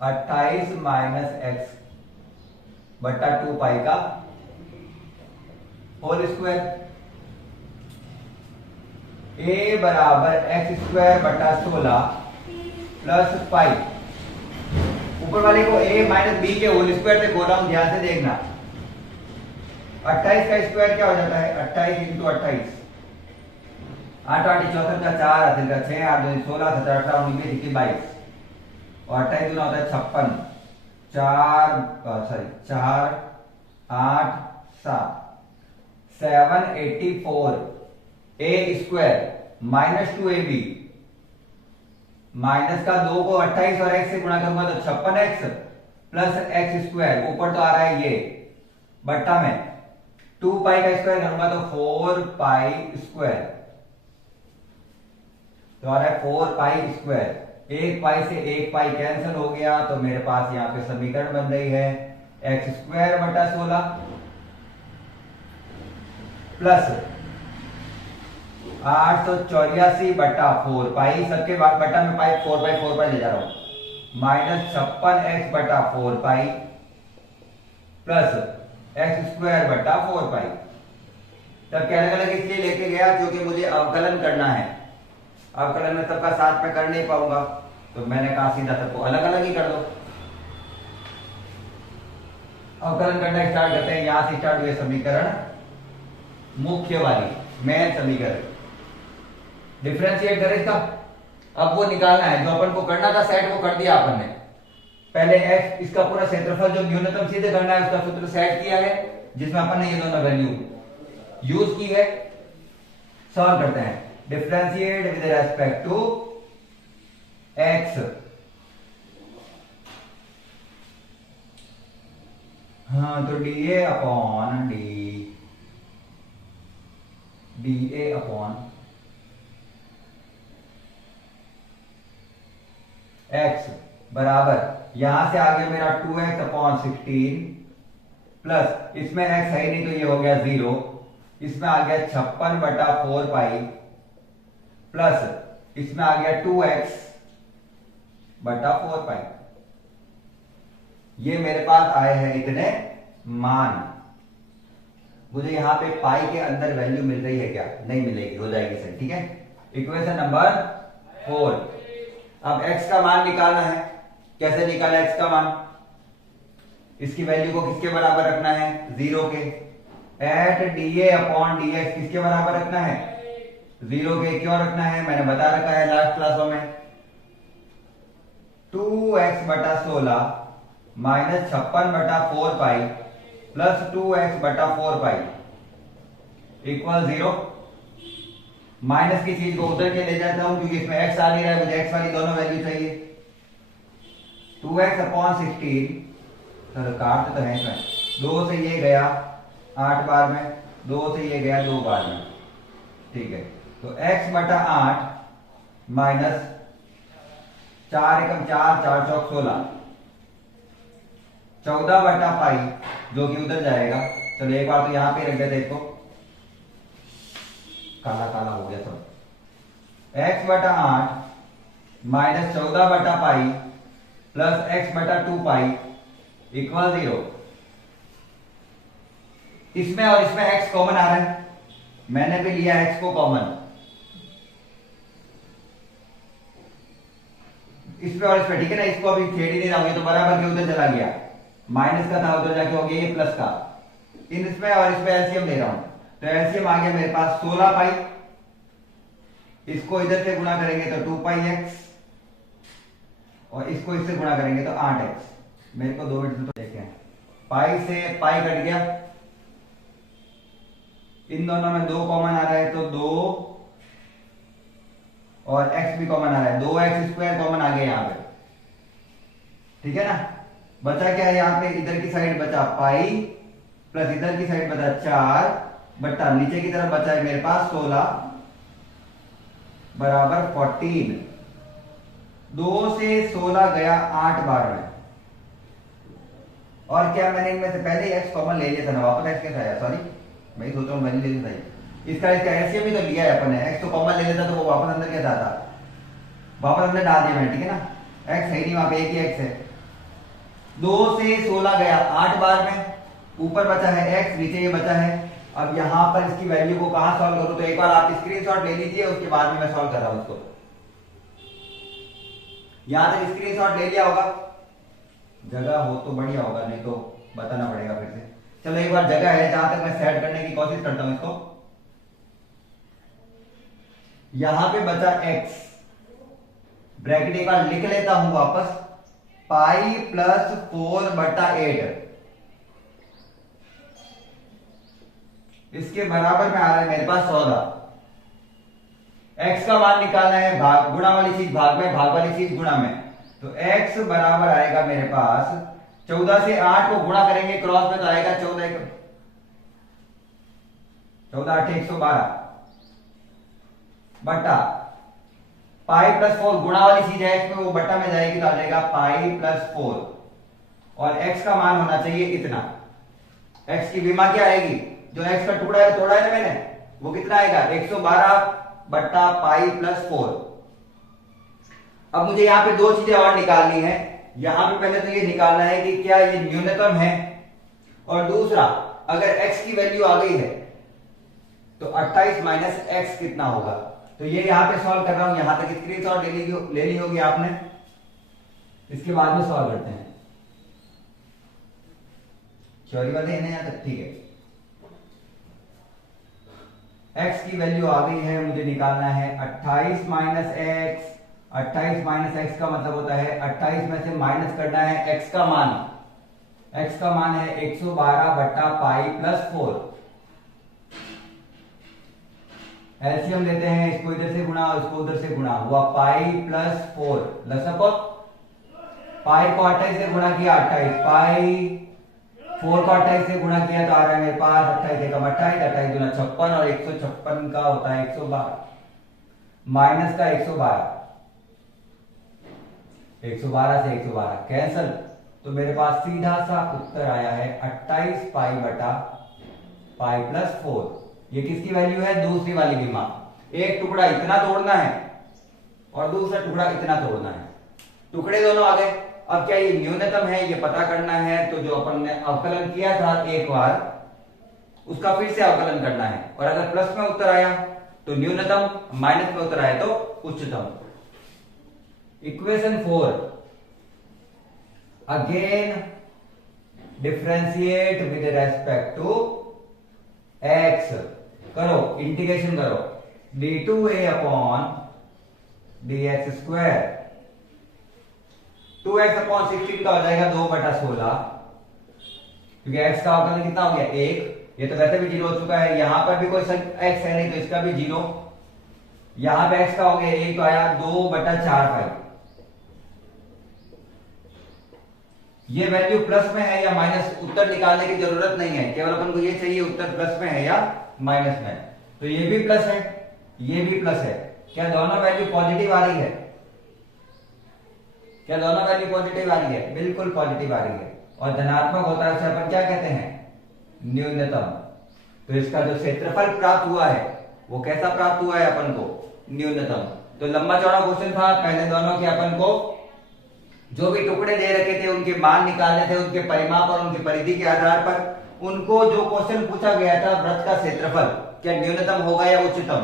28 माइनस एक्स बटा 2 पाई का होल स्क्वायर। ए बराबर एक्स स्क्वायर बटा 16 प्लस पाई, ऊपर वाले को a माइनस बी के होल स्क्वायर से बोला हूं, ध्यान से देखना। 28 का स्क्वायर क्या हो जाता है, 28 इंटू 28, 8 8 64 का 4 हासिल का 6, 8 2 16 17 18 19 21 22, और 28 दूना होता है 56, 4 8 7 784 a square minus 2ab, minus का 2 को 28 और x से गुणा करूंगा तो 56x प्लस एक्स स्क्वायर, ऊपर तो आ रहा है ये, बट्टा में 2 पाई का स्क्वायर करूंगा तो 4 पाई स्क्वायर, तो आ रहा है 4 पाई स्क्वायर। 1 पाई से 1 पाई कैंसिल हो गया, तो मेरे पास यहां पे समीकरण बन रही है एक्स स्क्वायर बटा 16 प्लस 884 बटा 4 पाई, सबके बटा में पाई 4 पाई ले जा रहा हूं, माइनस 56x बटा 4 पाई प्लस एक्स स्क्वायर बटा 4 पाई। तब क्या अलग अलग इसलिए लेके गया क्योंकि मुझे अवकलन करना है। अवकलन में सबका साथ में कर नहीं पाऊंगा, तो मैंने कहा सीधा सबको अलग अलग ही कर दो। अवकलन करना स्टार्ट करते हैं, यहां से स्टार्ट हुए समीकरण, मुख्य वाली मेन समीकरण, डिफरेंशिएट करें इसका। अब वो निकालना है जो अपन को करना था, सेट वो कर दिया अपन ने। पहले x, इसका पूरा क्षेत्रफल जो न्यूनतम सीधे करना है उसका सूत्र सेट किया है, जिसमें अपन ने ये दोनों वैल्यू यूज की है। सॉल्व करते हैं, differentiate with respect to x। हाँ, तो dA upon dA upon x बराबर, यहां से आगे मेरा 2x अपॉन 16 प्लस, इसमें x है ही नहीं तो ये हो गया 0, इसमें आ गया 56 बटा 4 पाई प्लस इसमें आ गया 2x बटा 4 पाई। ये मेरे पास आए हैं इतने मान। मुझे यहां पे पाई के अंदर वैल्यू मिल रही है क्या, नहीं मिलेगी, हो जाएगी सही, ठीक है। Equation number 4। अब x का मान निकालना है। कैसे निकाला x का मान, इसकी वैल्यू को किसके बराबर रखना है, 0 के। एट dA अपॉन dx किसके बराबर रखना है, 0 के। क्यों रखना है, मैंने बता रखा है लास्ट क्लासों में। 2x बटा 16 माइनस 56 बटा 4 पाई प्लस 2x बटा 4 पाई इक्वल 0। माइनस की चीज को उधर के ले जाता हूं क्योंकि इसमें x आ नहीं रहा है, मुझे x वाली दोनों वैल्यू चाहिए। 2x अपॉन 16, चलो काट तो है इसमें, 2 से ये गया 8 बार में, 2 से ये गया 2 बार में, ठीक है। तो x बटा 8 माइनस 4 एकम 4, 4 चौक 16, 14 बटा पाई जो कि उधर जाएगा। चलो एक बार तो यहां पे रख देते इसको, काला काला हो गया सब। x बटा 8 माइनस 14 बटा पाई प्लस x बटा 2 पाई इक्वल 0। इसमें और इसमें x कॉमन आ रहा है, मैंने भी लिया x को कॉमन, इसमें और इसमें, ठीक है ना। इसको अभी छेड़ ही नहीं रहा हूं, तो बराबर के उधर चला गया, माइनस का था उधर जाके हो गया ये प्लस का। इन इसमें और इसमें एलसीएम ले रहा हूं, तो एलसीएम आ गया मेरे पास 16 पाई, इसको इधर से गुणा करेंगे तो 2 पाई x, और इसको इससे गुणा करेंगे तो 8x। मेरे को 2 मिनट तो देखें, पाई से पाई कट गया, इन दोनों में 2 कॉमन आ रहा है तो 2, और x भी कॉमन आ रहा है, 2x स्क्वायर कॉमन आ गया यहां पे, ठीक है ना। बचा क्या है यहां पे, इधर की साइड बचा पाई प्लस इधर की साइड बचा 4 बट्टा नीचे की तरफ बचा है मेरे पास 16 बराबर 14। 2 से 16 गया 8 बार में, और क्या मैंने इनमें से पहले x कॉमन ले लिया था ना, वापस x कैसे आया, सॉरी मैं ही सोच रहा हूं मैंने ले लिया था इसका एलसीएम भी तो लिया है अपन ने, x तो कॉमन ले लेता तो वो वापस अंदर कैसा आता, वापस अंदर डाल दिया मैंने, ठीक है ना। x है नहीं वहां पे, एक ही x है। 2 से 16 गया 8 बार में, ऊपर बचा है x, नीचे ये बचा है। अब यहां पर इसकी वैल्यू को कहां सॉल्व करूं, तो एक बार आप स्क्रीनशॉट ले लीजिए, उसके बाद में मैं सॉल्व कर रहा हूं उसको। यहां तक स्क्रीनशॉट ले लिया होगा, जगह हो तो बढ़िया होगा, नहीं तो बताना पड़ेगा फिर से। चलो एक बार जगह है, जहां तक मैं सेट करने की कोशिश करता हूं इसको। यहां पे बचा x, ब्रैकेट एक बार लिख लेता हूं वापस, पाई प्लस 4 बटा 8, इसके बराबर में आ रहा है मेरे पास 14। x का मान निकालना है, भाग गुणा वाली चीज भाग में, भाग वाली चीज गुणा में, तो x बराबर आएगा मेरे पास 14 से 8 को गुणा करेंगे क्रॉस में तो आएगा 14 8 112 बटा पाई प्लस 4, गुणा वाली चीज है x में, वो बट्टा में जाएगी तो आ जाएगा पाई प्लस 4, और x का मान होना चाहिए इतना। x की विमा क्या आएगी, जो x का टुकड़ा है तोड़ा है ना मैंने, वो कितना आएगा 112 बट्टा पाई प्लस 4। अब मुझे यहां पे 2 चीजें और निकालनी है। यहां पे पहले तो ये निकालना है कि क्या ये न्यूनतम है, और दूसरा अगर x की वैल्यू आ गई है तो 28 माइनस x कितना होगा। तो ये यहां पे सॉल्व कर रहा हूं, यहां तक स्क्रीनशॉट ले ली होगी आपने, इसके बाद में सॉल्व करते हैं। थ्योरी वाले हैं यहां तक, ठीक है। x की वैल्यू आ गई है, मुझे निकालना है 28 माइनस x। 28 माइनस x का मतलब होता है 28 में से माइनस करना है x का मान, x का मान है 112 बट्टा पाई प्लस 4। एलसीएम लेते हैं, इसको इधर से गुणा इसको उधर से गुणा, हुआ पाई प्लस 4 लसअप, पाई को 28 से गुणा किया 28, पाई 4 को 28 से गुणा किया तो आ रहा है मेरे पास 28 एकम 28, 28 दूना 56, और 156 का होता है 112, माइनस का 112, 112 से 112 कैंसल, तो मेरे पास सीधा सा उत्तर आया है 28 पाई बटा पाई प्लस 4। ये किसकी वैल्यू है, दूसरी वाली विमा। एक टुकड़ा इतना तोड़ना है और दूसरा टुकड़ा इतना तोड़ना है, टुकड़े दोनों आ गए। अब क्या ये न्यूनतम है ये पता करना है, तो जो अपन ने अवकलन किया था एक बार, उसका फिर से अवकलन करना है, और अगर प्लस में उत्तर आया तो न्यूनतम, माइनस में उत्तर आया तो उच्चतम। Equation 4, again differentiate with respect to x, करो इंटीग्रेशन करो, d2a upon dx square, 2x upon 16 का हो जाएगा 2 बटा 16, क्योंकि x का अवकलन कितना हो गया 1, ये तो वैसे भी 0 हो चुका है, यहां पर भी कोई x है नहीं तो इसका भी 0, यहां पे x का हो गया 1 तो आया 2/4 ये वैल्यू प्लस में है या माइनस, उत्तर निकालने की जरूरत नहीं है, केवल अपन को ये चाहिए उत्तर प्लस में है या माइनस में। तो ये भी प्लस है, ये भी प्लस है, क्या दोनों वैल्यू पॉजिटिव आ रही है? क्या दोनों वैल्यू पॉजिटिव आ रही है? बिल्कुल पॉजिटिव आ रही है। और धनात्मक होता है उसे अपन क्या कहते हैं? न्यूनतम। तो इसका जो क्षेत्रफल प्राप्त हुआ है वो कैसा प्राप्त हुआ है अपन को? न्यूनतम। तो लंबा चौड़ा क्वेश्चन था, पहले दोनों के अपन को जो भी टुकड़े दे रखे थे उनके मान निकालने थे, उनके परिमाप और उनकी परिधि के आधार पर उनको जो क्वेश्चन पूछा गया था वृत्त का क्षेत्रफल क्या न्यूनतम होगा या उच्चतम,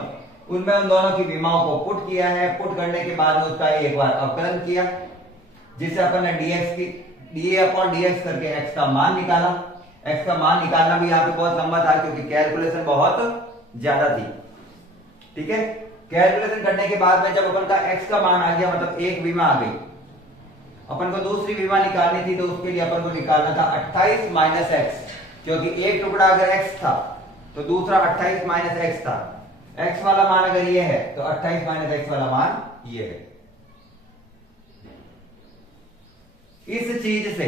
उनमें उन दोनों की विमाओं को पुट किया है। पुट करने के बाद उसका एक बार अवकलन किया, जिससे अपन ने dx की dA/dx करके x का मान निकाला। x का मान निकालना भी यहाँ पे बहुत लंबा था क्योंकि कैलकुलेशन बहुत ज्यादा थी। ठीक है, कैलकुलेशन करने के बाद में जब अपन का x का मान आ गया, मतलब एक विमा आ गई, अपन को दूसरी विमा निकालनी थी, तो उसके लिए अपन को निकालना था 28 माइनस x, क्योंकि एक टुकड़ा अगर x था तो दूसरा 28 माइनस x था। x वाला मान अगर ये है तो 28 माइनस x वाला मान ये है। इस चीज से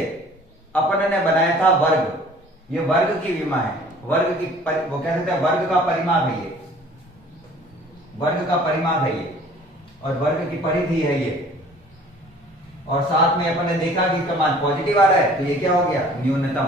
अपन ने बनाया था वर्ग, ये वर्ग की विमा है, वर्ग की वो कह सकते हैं वर्ग का परिमाप है ये, वर्ग का परिमाप है ये, और वर्ग की परिधि है ये। और साथ में अपन ने देखा कि इसका मान पॉजिटिव आ रहा है, तो ये क्या हो गया? न्यूनतम।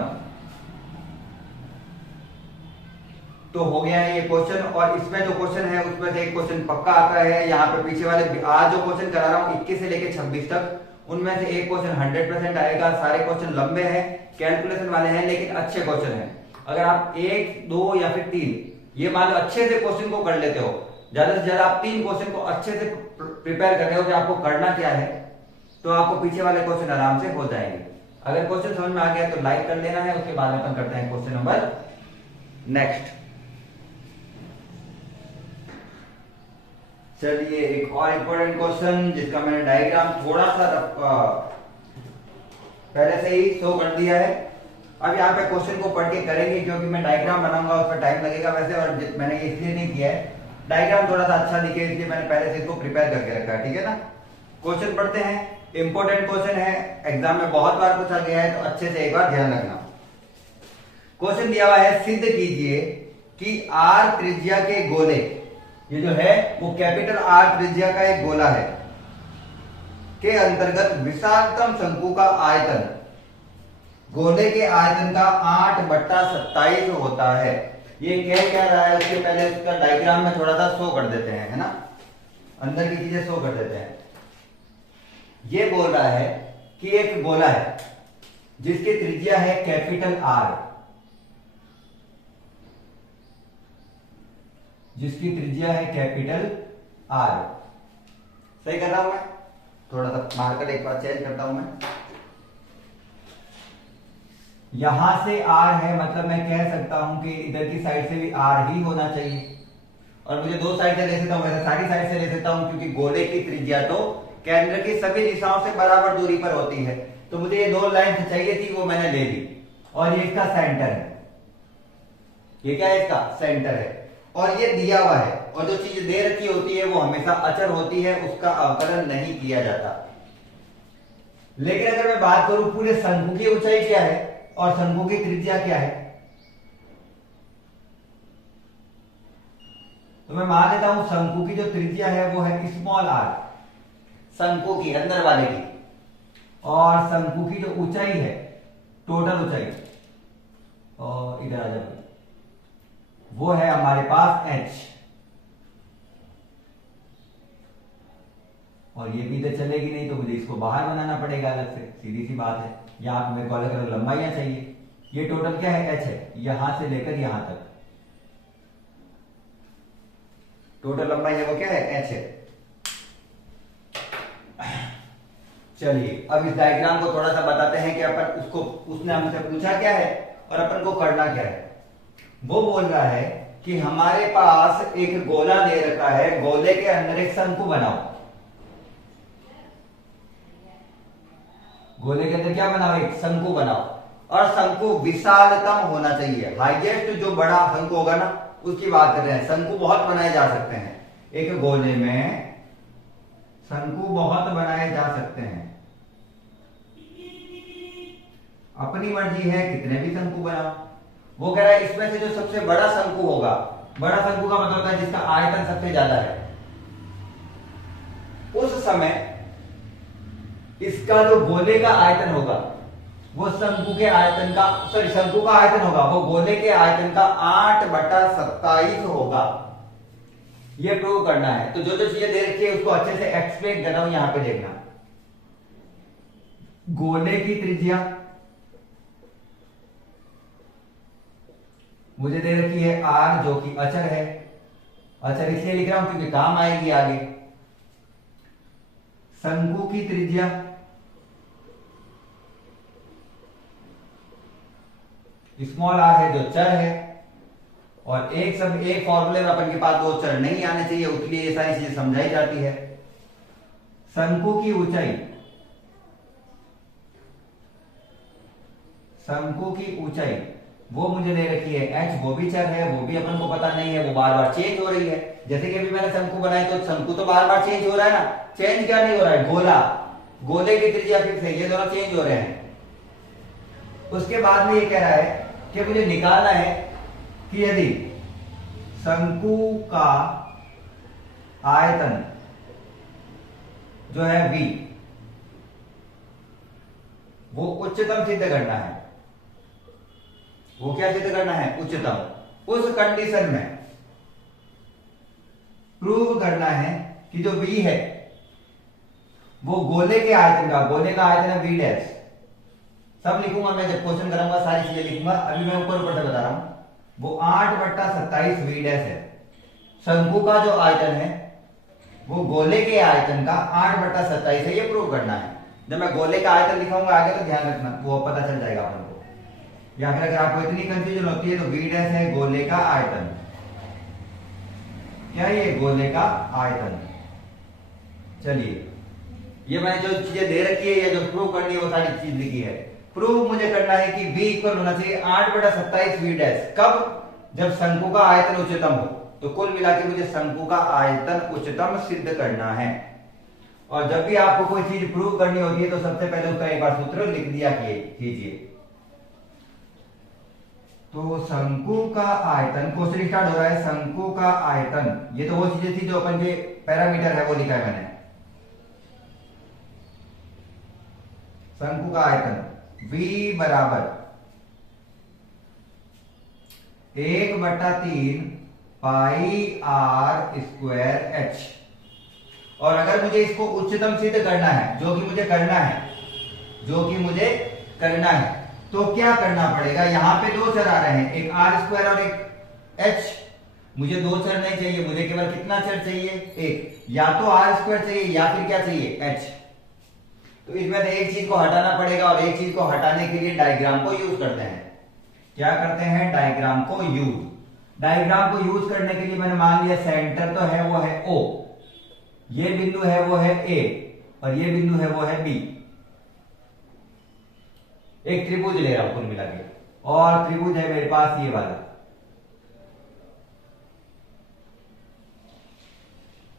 तो हो गया है ये क्वेश्चन। और इसमें जो क्वेश्चन है उसमें से एक क्वेश्चन पक्का आता है। यहाँ पे पीछे वाले आज जो क्वेश्चन करा रहा हूँ 21 से लेकर 26 तक, उनमें से एक क्वेश्चन 100% आएगा। सारे क्वेश्चन लंबे हैं, कैलकुलेशन वाले हैं, लेकिन अच्छे क्वेश्चन हैं। अगर आप 1, 2 या फिर 3 ये मान लो अच्छे से क्वेश्चन को कर लेते हो, ज्यादा से ज्यादा आप 3 क्वेश्चन को अच्छे से प्रिपेयर कर रहे हो कि आपको करना क्या है, तो आपको पीछे वाले क्वेश्चन आराम से हो जाएंगे। अगर क्वेश्चन समझ में आ गया तो लाइक कर लेना है। उसके बाद अपन करते हैं क्वेश्चन नंबर नेक्स्ट। चलिए, एक और इंपॉर्टेंट क्वेश्चन जिसका मैंने डायग्राम थोड़ा सा पहले से ही शो कर दिया है। अब यहाँ पे क्वेश्चन को पढ़ के करेंगे, क्योंकि मैं डायग्राम बनाऊंगा उसमें टाइम लगेगा वैसे, और मैंने ये इसलिए नहीं किया है, डायग्राम थोड़ा सा अच्छा दिखे इसलिए मैंने पहले से इसको प्रिपेयर करके रखा है। ठीक है ना, क्वेश्चन पढ़ते हैं। इंपॉर्टेंट क्वेश्चन है, एग्जाम में बहुत बार पूछा गया है, तो अच्छे से एक बार ध्यान रखना। क्वेश्चन दिया हुआ है, सिद्ध कीजिए कि r त्रिज्या के गोले, ये जो है वो कैपिटल R त्रिज्या का एक गोला है, के अंतर्गत विशालतम शंकु का आयतन गोले के आयतन का 8/27 होता है। ये क्या रहा है उसके पहले उसका डायग्राम में थोड़ा सा शो कर देते हैं, है ना, अंदर की चीजें शो कर देते हैं। ये बोल रहा है कि एक गोला है जिसकी त्रिज्या है कैपिटल R, जिसकी त्रिज्या है कैपिटल R। सही कर रहा हूं मैं? थोड़ा सा मार्कर एक बार चेंज करता हूं मैं। यहां से R है, मतलब मैं कह सकता हूं कि इधर की साइड से भी R ही होना चाहिए, और मुझे दो साइड से ले सकता हूं, वैसे सारी साइड से ले सकता हूं, क्योंकि गोले की त्रिज्या तो केंद्र की सभी दिशाओं से बराबर दूरी पर होती है। तो मुझे ये दो लाइन चाहिए थी, वो मैंने ले ली, और ये इसका सेंटर है। ये क्या है? इसका सेंटर है। और ये दिया हुआ है, और जो चीज दे रखी होती है वो हमेशा अचर होती है, उसका अवकलन नहीं किया जाता। लेकिन अगर मैं बात करूं पूरे शंकु की ऊंचाई क्या है और शंकु की त्रिज्या क्या है, तो मैं मान लेता हूं शंकु की जो त्रिज्या है वो है स्मॉल r, शंकु की अंदर वाले की, और शंकु की जो ऊंचाई है टोटल ऊंचाई, और इधर आ जाओ, वो है हमारे पास h, और ये भी तो चलेगी नहीं, तो मुझे इसको बाहर बनाना पड़ेगा अलग से, सीधी सी बात है। यहां पे मेरे को अलग अलग लंबाइयां चाहिए। ये टोटल क्या है? h है, यहां से लेकर यहां तक टोटल लंबाई है वो क्या है? h है। चलिए, अब इस डायग्राम को थोड़ा सा बताते हैं कि अपन उसको, उसने हमसे पूछा क्या है और अपन को करना क्या है। वो बोल रहा है कि हमारे पास एक गोला दे रखा है, गोले के अंदर एक शंकु बनाओ। गोले के अंदर क्या बनाओ? एक शंकु बनाओ। और शंकु विशालतम होना चाहिए। हाईएस्ट जो बड़ा शंकु होगा ना उसकी बात कर रहे हैं। शंकु बहुत बनाए जा सकते हैं, एक गोले में शंकु बहुत बनाए जा सकते हैं, अपनी मर्जी है कितने भी शंकु बनाओ। वो कह रहा है इसमें से जो सबसे बड़ा शंकु होगा, बड़ा शंकु का मतलब होता है जिसका आयतन सबसे ज्यादा है, उस समय इसका जो गोले का आयतन होगा वो शंकु के आयतन का, सॉरी शंकु का आयतन होगा वो गोले के आयतन का 8/27 होगा। ये प्रूव करना है। तो जो जो चीजें दे रखी है उसको अच्छे से एक्सप्लेन कर रहा हूं, यहां पे देखना। गोले की त्रिज्या मुझे दे रखी है r, जो कि अचर है। अचर इसलिए लिख रहा हूं क्योंकि काम आएगी आगे। शंकु की त्रिज्या स्मॉल r है जो चर है, और एक फॉर्मूले में अपन के पास वो चर नहीं आने चाहिए, उसके लिए ये सारी चीजें समझाई जाती है। शंकु की ऊंचाई, शंकु की ऊंचाई वो मुझे दे रखी है h, वो भी चर है, वो भी अपन को पता नहीं है, वो बार बार चेंज हो रही है। जैसे कि अभी मैंने शंकु बनाई तो शंकु तो बार बार चेंज हो रहा है ना, चेंज क्या नहीं हो रहा है, गोला, गोले की त्रिज्या फिक्स है, ये दोनों चेंज हो रहे हैं। उसके बाद में ये कह रहा है कि मुझे निकालना है कि यदि शंकु का आयतन जो है v वो उच्चतम सिद्ध करना है। वो क्या सिद्ध करना है? उच्चतम। उस कंडीशन में प्रूव करना है कि जो v है वो गोले के आयतन का, गोले का आयतन है v डैश। सब लिखूंगा मैं, जब क्वेश्चन करूंगा सारी चीजें लिखूंगा, अभी मैं ऊपर ऊपर से बता रहा हूं। वो 8/27 v डैश है। शंकु का जो आयतन है वो गोले के आयतन का 8/27 है, ये प्रूव करना है। जब मैं गोले का आयतन लिखाऊंगा आगे तो ध्यान रखना, वो पता चल जाएगा अपन को। या फिर अगर आपको इतनी कंफ्यूजन होती है तो v डैश है गोले का आयतन, क्या ये गोले का आयतन। चलिए, ये मैंने जो चीजें दे रखी है या जो प्रूव करनी है वो सारी चीज लिखी है। प्रूव मुझे करना है कि v इक्वल होना चाहिए 8/27 v डैश। कब? जब शंकु का आयतन उच्चतम हो। तो कुल मिला के मुझे शंकु का आयतन उच्चतम सिद्ध करना है। और जब भी आपको कोई चीज प्रूव करनी होती है तो सबसे पहले उसका एक बार सूत्र लिख दिया कीजिए। तो शंकु का आयतन, क्वेश्चन स्टार्ट हो रहा है शंकु का आयतन। ये तो वो चीजें थी जो अपन के पैरामीटर है वो लिखा है मैंने। शंकु का आयतन v बराबर 1/3 पाई r स्क्वायर h। और अगर मुझे इसको उच्चतम सिद्ध करना है, जो कि मुझे करना है, तो क्या करना पड़ेगा? यहां पे दो चर आ रहे हैं, एक r स्क्वायर और एक h। मुझे दो चर नहीं चाहिए, मुझे केवल कितना चर चाहिए? एक। या तो r स्क्वायर चाहिए या फिर क्या चाहिए? h। तो इसमें से एक चीज को हटाना पड़ेगा, और एक चीज को हटाने के लिए डायग्राम को यूज करते हैं। क्या करते हैं? डायग्राम को यूज। डायग्राम को यूज करने के लिए मैंने मान लिया सेंटर तो है वो है O, ये बिंदु है वो है A, और ये बिंदु है वो है B। एक त्रिभुज ले रहा हूं कुल मिला के, और त्रिभुज है मेरे पास ये वाला।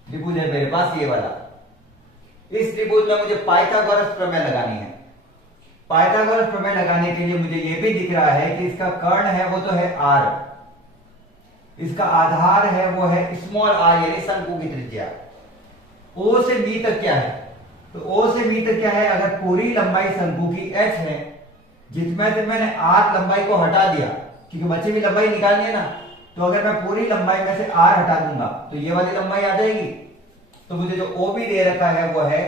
त्रिभुज है मेरे पास ये वाला। इस त्रिभुज में मुझे पाइथागोरस प्रमेय लगानी है। पाइथागोरस प्रमेय लगाने के लिए मुझे यह भी दिख रहा है कि इसका कर्ण है वो तो है r, इसका आधार है वो है स्मॉल r, यानी शंकु की त्रिज्या। O से B तक क्या है? तो O से B तक क्या है? अगर पूरी लंबाई शंकु की h है, जिसमें से मैंने r लंबाई को हटा दिया, क्योंकि बची हुई लंबाई निकालनी है ना, तो अगर मैं पूरी लंबाई में से r हटा दूंगा तो ये वाली लंबाई आ जाएगी। तो मुझे जो O भी दे रखा है वो है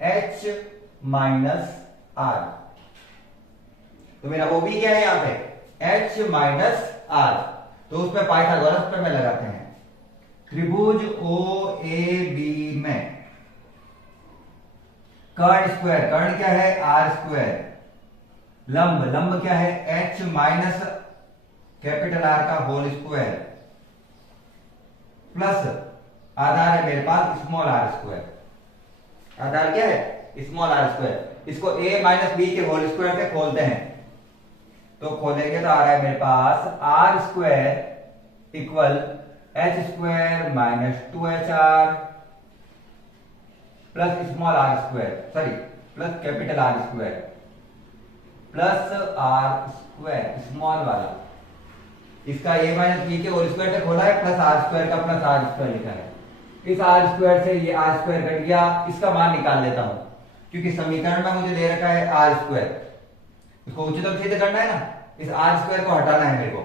h माइनस r। तो मेरा O भी क्या है यहाँ पे? h minus r। तो उसमें पाइथागोरस प्रमेय लगाते हैं। त्रिभुज OAB में कर्ण स्क्वायर, कर्ण क्या है? r square. लंब, लंब क्या है? h माइनस कैपिटल R का होल स्क्वायर, प्लस आधार है मेरे पास स्मॉल r स्क्वायर। आधार क्या है? Small r square. इसको a माइनस बी के होल स्क्वायर से खोलते हैं। तो खोलेंगे तो आ रहा है मेरे पास R square equal H square minus 2HR plus small R square, sorry plus capital R square plus R square small वाला, इसका ए माइनस बी के होल स्क्वायर तक खोला है, प्लस आर स्क्वायर का प्लस आर स्क्वायर लिखा है। इस आर स्क्वायर से ये आर स्क्वायर कट गया, इसका मान निकाल लेता हूं क्योंकि समीकरण में मुझे दे रखा है आर स्क्वायर, इसको उच्चतम सिद्ध करना है ना, इस आर स्क्वायर को हटाना है मेरे को।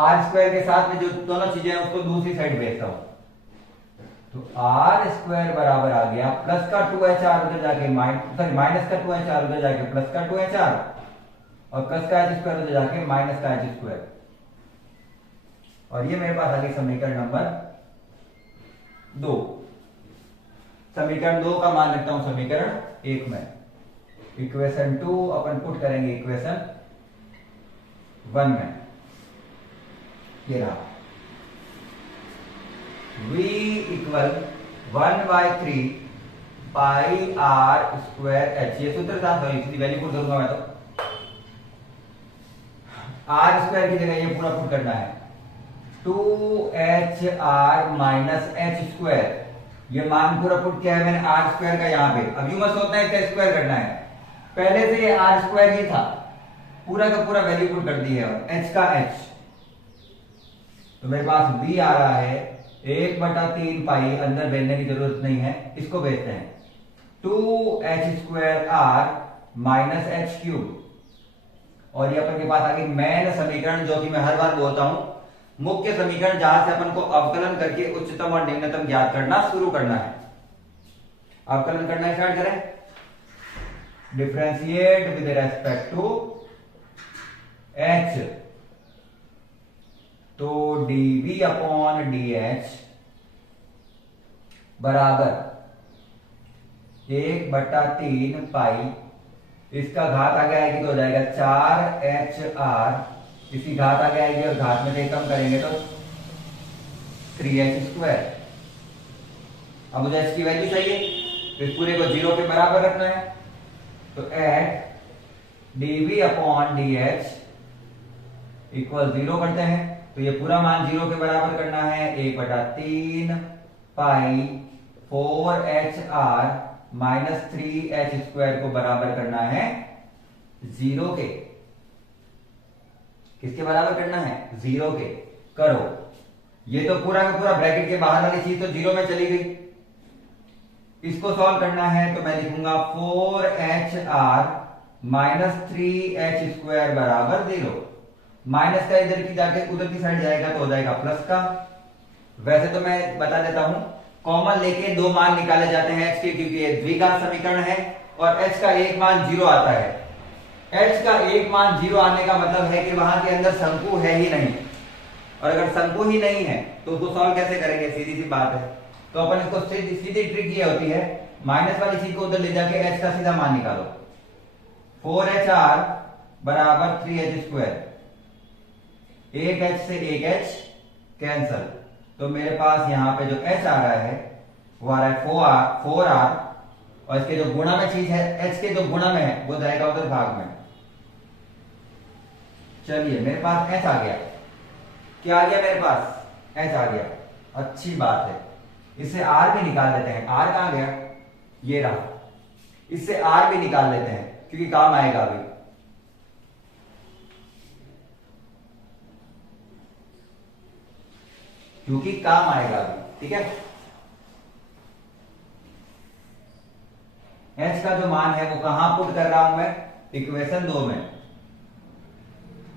आर स्क्वायर के साथ में जो दोनों चीजें हैं उसको दूसरी साइड भेजता हूं, तो आर स्क्वायर बराबर आ गया प्लस का 2HR उधर जाके माइनस का 2HR उधर जाके प्लस का 2HR और प्लस का एच स्क्वायर उधर जाके माइनस का एच स्क्वायर, और ये मेरे पास आ गई समीकरण नंबर 2। समीकरण 2 का मान लिखता हूं समीकरण 1 में। इक्वेशन 2 अपन पुट करेंगे इक्वेशन 1 में। ये रहा v equal 1/3 pi R square H, ये सूत्र था, सॉरी इसकी वैल्यू पुट करूंगा मैं, तो आर स्क्वायर की जगह ये पूरा पुट करना है 2HR माइनस एच स्क्वायर, ये मान पूरा पुट किया है मैंने आर स्क्वायर का यहाँ पे। अब यू मत सोचना है इसका स्क्वायर करना है, पहले से ये आर स्क्वायर ही था, पूरा का पूरा वैल्यू पुट कर दी है, और एच का एच, तो मेरे पास v आ रहा है 1/3 पाई, अंदर भेजने की जरूरत नहीं है, इसको भेजते हैं 2H² माइनस एच क्यूब, और ये अपन के पास आ गई मेन समीकरण, जो कि मैं हर बार बोलता हूं मुख्य समीकरण, जहां से अपन को अवकलन करके उच्चतम और निम्नतम ज्ञात करना शुरू करना है। अवकलन करना स्टार्ट करें, differentiate with respect to h, तो dv अपॉन dh बराबर 1/3 पाई, इसका घात आगे आएगी तो हो जाएगा 4HR, इसकी घात आगे आएगी और घात में से कम करेंगे तो 3h²। अब मुझे h की वैल्यू चाहिए, तो इस पूरे को 0 के बराबर रखना है, तो at dv upon dh equal 0 करते हैं, तो ये पूरा मान 0 के बराबर करना है, 1/3 पाई 4HR माइनस 3h² को बराबर करना है 0 के, किसके बराबर करना है 0 के। करो, ये तो पूरा का पूरा ब्रैकेट के बाहर वाली चीज तो 0 में चली गई, इसको सॉल्व करना है तो मैं लिखूंगा 4HR माइनस 3h² बराबर 0, माइनस का इधर की जाके उधर की साइड जाएगा तो हो जाएगा प्लस का। वैसे तो मैं बता देता हूं, कॉमन लेके दो मान निकाले जाते हैं h के, क्योंकि ये द्विघात समीकरण है और h का एक मान 0 आता है। h का एक मान 0 आने का मतलब है कि वहां के अंदर शंकु है ही नहीं, और अगर शंकु ही नहीं है तो उसको सॉल्व कैसे करेंगे, सीधी सी बात है। तो अपन इसको सीधी ट्रिक ये होती है, माइनस वाली चीज को उधर ले जाके h का सीधा मान निकालो, 4HR बराबर 3h², एक h से एक h कैंसल, तो मेरे पास यहाँ पे जो h आ रहा है वो आ रहा है 4R, और इसके जो गुणा में चीज है h के जो गुणा में है वो जाएगा उधर भाग में। चलिए मेरे पास h आ गया, क्या आ गया मेरे पास h आ गया, अच्छी बात है। इससे r भी निकाल लेते हैं, r कहां गया, ये रहा, इससे r भी निकाल लेते हैं क्योंकि काम आएगा अभी। क्योंकि काम आएगा अभी, ठीक है। h का जो मान है वो कहां पुट कर रहा हूं मैं, इक्वेशन 2 में।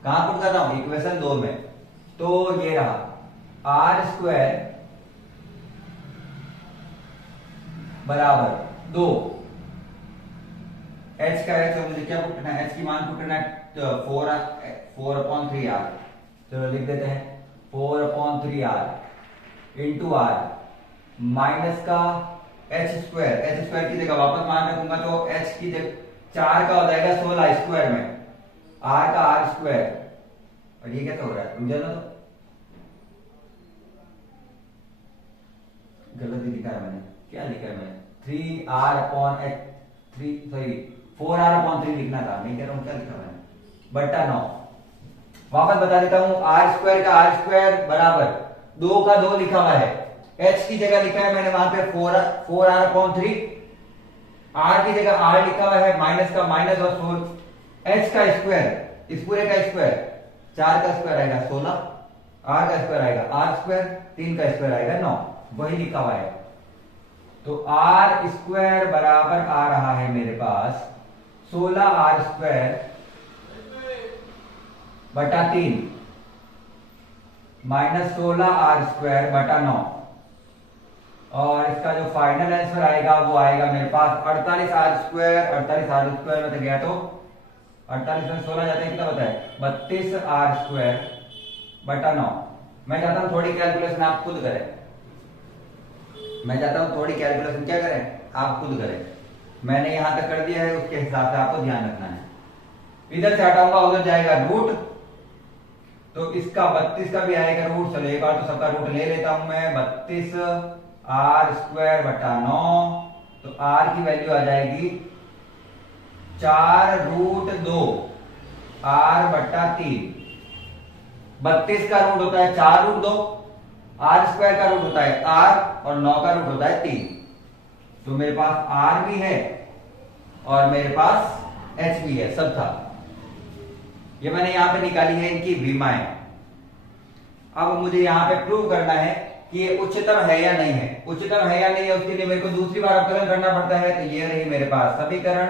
कहां पुट कर रहा हूं, इक्वेशन 2 में। तो ये रहा R² बराबर 2, h का h, मुझे क्या पुट करना है, h की मान पुट करना है 4/3R, चलो लिख देते हैं 4/3R इंटू R माइनस का h² की जगह वापस मान रखूंगा तो h की जगह 4 का हो जाएगा 16² में, R का R², और ये कैसे हो रहा है, समझा ना, तो गलत ही लिखा है मैंने, क्या लिखा है मैंने, 4R/3 लिखना था, नहीं कह रहा हूं क्या लिखा मैंने, बटा 9। वापस बता देता हूं, आर स्क्वायर का आर स्क्वायर बराबर 2 का 2 लिखा हुआ है, एच की जगह लिखा है मैंने वहां पे 4r/3, आर की जगह आर लिखा हुआ है, माइनस का माइनस और 4, एच का स्क्वायर, इस पूरे का स्क्वायर 4 का स्क्वायर आएगा 16, आर का स्क्वायर आएगा आर स्क्वायर, 3 का स्क्वायर आएगा 9, वही लिखा हुआ है। तो आर स्क्वायर बराबर आ रहा है मेरे पास 16r² बटा 3 माइनस 16r² बटा 9, और इसका जो फाइनल आंसर आएगा वो आएगा मेरे पास 48r², 48r² में तो गया तो 48 में 16 जाते हैं, कितना होता है 32r² बटा 9। मैं चाहता हूं थोड़ी कैलकुलेशन आप खुद करें, मैं चाहता हूं थोड़ी कैलकुलेशन क्या करें, आप खुद करें। मैंने यहां तक कर दिया है, उसके हिसाब से आपको ध्यान रखना है। इधर से हटाऊंगा उधर जाएगा रूट, तो इसका 32 का भी आएगा रूट। चलो एक बार तो सबका रूट ले लेता हूं मैं, 32r² बटा 9, तो r की वैल्यू आ जाएगी 4√2 r बटा 3। 32 का रूट होता है 4√2, r² का रूट होता है r, और 9 का रूट होता है 3। तो मेरे पास r भी है और मेरे पास h भी है, सब था। ये मैंने यहां पे निकाली है इनकी विमाएं। अब मुझे यहां पे प्रूव करना है कि ये उच्चतम है या नहीं है। उच्चतम है या नहीं है उसके लिए मेरे को दूसरी बार अवकलन करना पड़ता है। तो ये रही मेरे पास समीकरण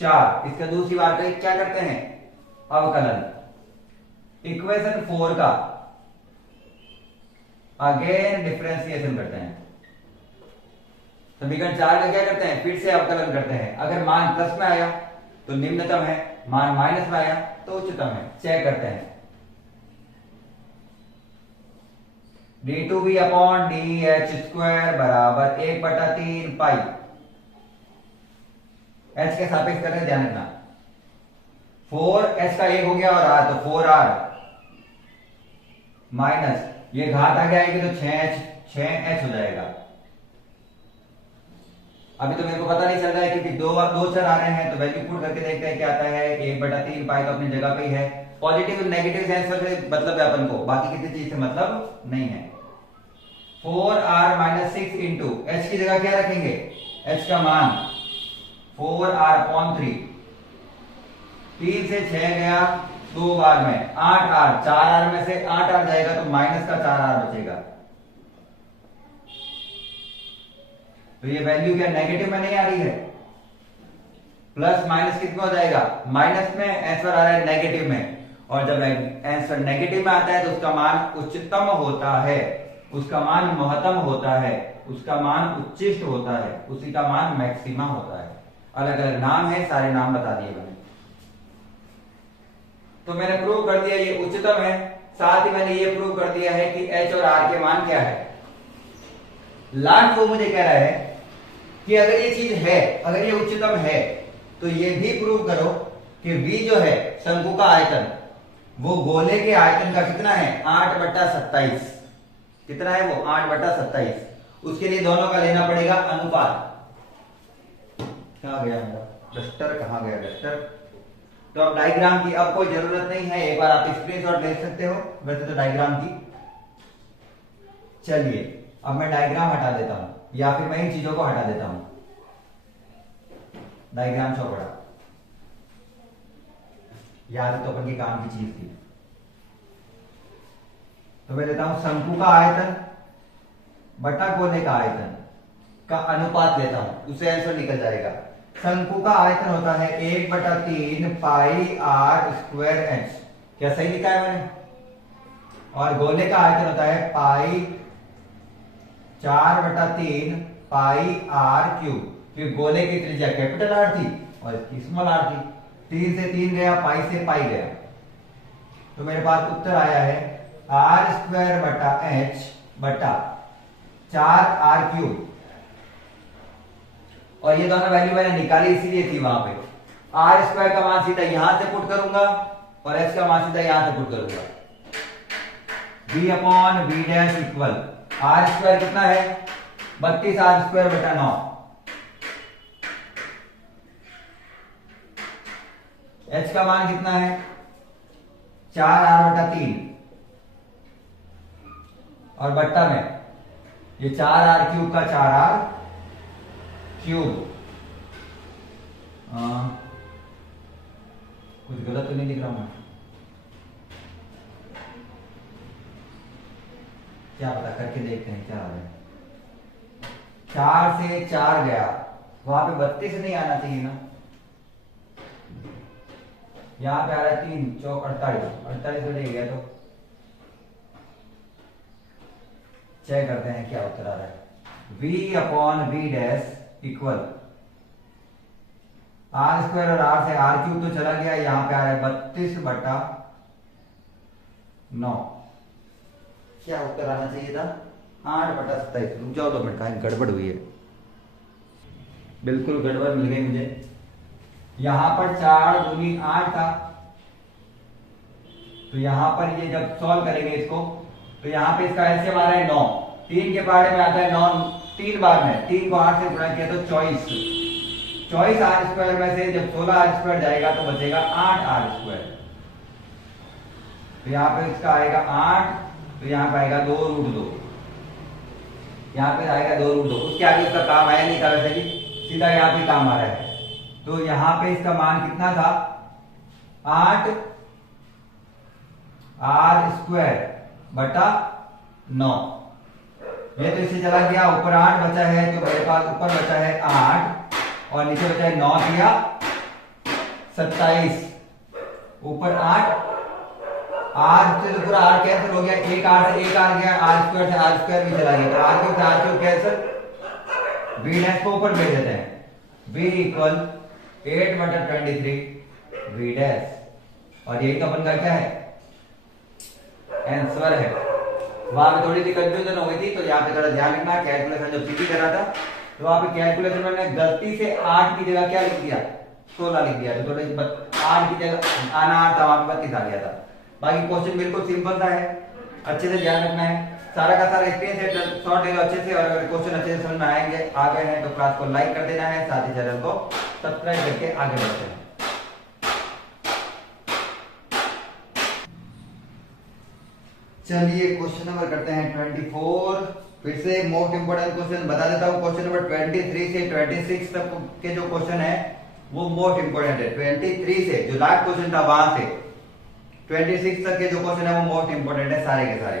4, इसका दूसरी बार पे क्या करते हैं, अवकलन। इक्वेशन 4 का अगेन डिफरेंशिएशन करते हैं। समीकरण 4 का क्या करते हैं, फिर से अवकलन करते हैं। अगर मान प्लस में आया तो निम्नतम है, मान माइनस में आया तो उच्चतम है। चेक करते हैं। d2v/dh² बराबर 1/3 पाई, h के सापेक्ष कर रहे हैं, ध्यान रखना। 4h का 1 हो गया और r, तो 4r माइनस ये घात आगे आएगी तो 6h हो जाएगा। अभी तो मेरे को पता नहीं चल रहा है क्योंकि दो चर आ रहे हैं, तो वैल्यू पुट करके देखते हैं क्या आता है। 1/3 पाई तो अपनी जगह पे ही है। पॉजिटिव नेगेटिव आंसर से मतलब है अपन को, बाकी किसी चीज से मतलब नहीं है। 4r - 6 इंटू h की जगह क्या रखेंगे, h का मान 4r/3, 3 से 6 गया 2 बार में 8r, 4r में से 8r जाएगा तो माइनस का 4r बचेगा। तो ये वैल्यू क्या नेगेटिव में नहीं आ रही है, प्लस माइनस कितना हो जाएगा, माइनस में। आंसर आ रहा है नेगेटिव में, और जब आंसर नेगेटिव में आता है तो उसका मान उच्चतम होता है, उसका मान महत्तम होता है, उसका मान उच्चिष्ट होता है, उसी का मान मैक्सिमा होता है। अलग अलग नाम है, सारे नाम बता दिए मैंने। तो मैंने प्रूव कर दिया ये उच्चतम है, साथ ही मैंने ये प्रूव कर दिया है कि h और r के मान क्या है। लास्ट वो मुझे कह रहा है कि अगर ये चीज है, अगर ये उच्चतम है, तो ये भी प्रूव करो कि v जो है शंकु का आयतन, वो गोले के आयतन का कितना है, 8/27। कितना है वो, 8/27। उसके लिए दोनों का लेना पड़ेगा अनुपात। कहां गया मेरा डस्टर, कहां गया डस्टर। तो अब डायग्राम की अब कोई जरूरत नहीं है, एक बार आप स्क्रीनशॉट ले सकते हो वैसे तो डायग्राम की। चलिए अब मैं डायग्राम हटा देता हूं, या फिर मैं इन चीजों को हटा देता हूं। डायग्राम चौपड़ा याद तो अपन के काम की चीज थी। तो मैं लेता हूं शंकु का आयतन बटा गोले का आयतन का अनुपात लेता हूं, उससे आंसर निकल जाएगा। शंकु का आयतन होता है 1/3 पाई r² h, क्या सही लिखा है मैंने। और गोले का आयतन होता है पाई 4/3 पाई r³, क्योंकि गोले की त्रिज्या कैपिटल R थी और इसकी स्मॉल r थी। 3 से 3 गया, पाई से पाई गया, तो मेरे पास उत्तर आया है r² बटा h बटा 4r³। और ये दोनों वैल्यू मैंने निकाली इसीलिए थी वहां पे। r² का मान सीधा यहां से पुट करूंगा और h का मान सीधा यहां से पुट करूंगा। v/v' इक्वल r² कितना है, 32r² बटा 9। h का मान कितना है, 4r/3 और बट्टा में ये 4r³ का 4r³। कुछ गलत तो नहीं लिख रहा हूं मैं? क्या पता, करके देखते हैं क्या आ रहा है। 4 से 4 गया, वहां पे 32 नहीं आना चाहिए ना, यहां पे आ रहा है 3 चौक 48 में गया। तो चेक करते हैं क्या उत्तर आ रहा है। v/v' इक्वल r² और r से r³ तो चला गया, यहां पे आ रहा है 32/9। क्या उत्तर आना चाहिए था? 8/27। रुक जाओ 2 मिनट, कहीं गड़बड़ हुई है, बिल्कुल गड़बड़ मिल गई मुझे। यहां पर 4 दूनी 8 था, तो यहां पर ये जब सॉल्व करेंगे इसको, तो यहां पे इसका एलसीएम आ रहा है 9। 3 के पहाड़े में आता है 9 3 बार में, 3 को 8 से गुणा किया तो 24 r² में से जब 16 r² जाएगा तो बचेगा 8 r²। तो यहां पे इसका आएगा 8, तो यहां पे आएगा 2√2, यहां पे आएगा 2√2। उसके आगे उसका काम आया नहीं था वैसे भी, सीधा यहां पे काम आ रहा है। तो यहां पे इसका मान कितना था? 8 r²/9। ये तो इससे चला गया, ऊपर 8 बचा है, तो मेरे पास ऊपर बचा है 8 और नीचे बचा है 9 दिया 27, ऊपर 8 r से तो पूरा r कैंसिल हो गया, एक r से एक r गया, r² से r² भी चला गया, तो r³ से r³ कैंसिल। v' को ऊपर भेज देते हैं, v इक्वल 8/23 v', और यही तो अपन का क्या है? आंसर है। वहां पे थोड़ी सी कंफ्यूजन हो गई थी, तो यहाँ पे थोड़ा ध्यान रखना। कैलकुलेशन जब सीधी करा था तो वहां पे कैलकुलेशन मैंने गलती से 8 की जगह क्या लिख दिया? 16 लिख दिया, तो थोड़ी 8 की जगह आना 8 था, वहां पे 32 आ गया था। बाकी क्वेश्चन बिल्कुल सिंपल सा है, अच्छे से ध्यान रखना है। सारा का सारा एक्सपीरियंस है, शॉर्ट ले लो अच्छे से, और अगर क्वेश्चन अच्छे से समझ में आएंगे आ गए हैं तो क्लास को लाइक कर देना है, साथ ही चैनल को सब्सक्राइब करके आगे बढ़ते हैं। चलिए क्वेश्चन नंबर करते हैं 24। फिर से मोस्ट इंपोर्टेंट क्वेश्चन बता देता हूँ। क्वेश्चन नंबर 23 से 26 तक के जो क्वेश्चन है वो मोस्ट इंपोर्टेंट है। 23 से जो लास्ट क्वेश्चन था वहां से 26 तक के जो क्वेश्चन है वो मोस्ट इंपोर्टेंट है सारे के सारे।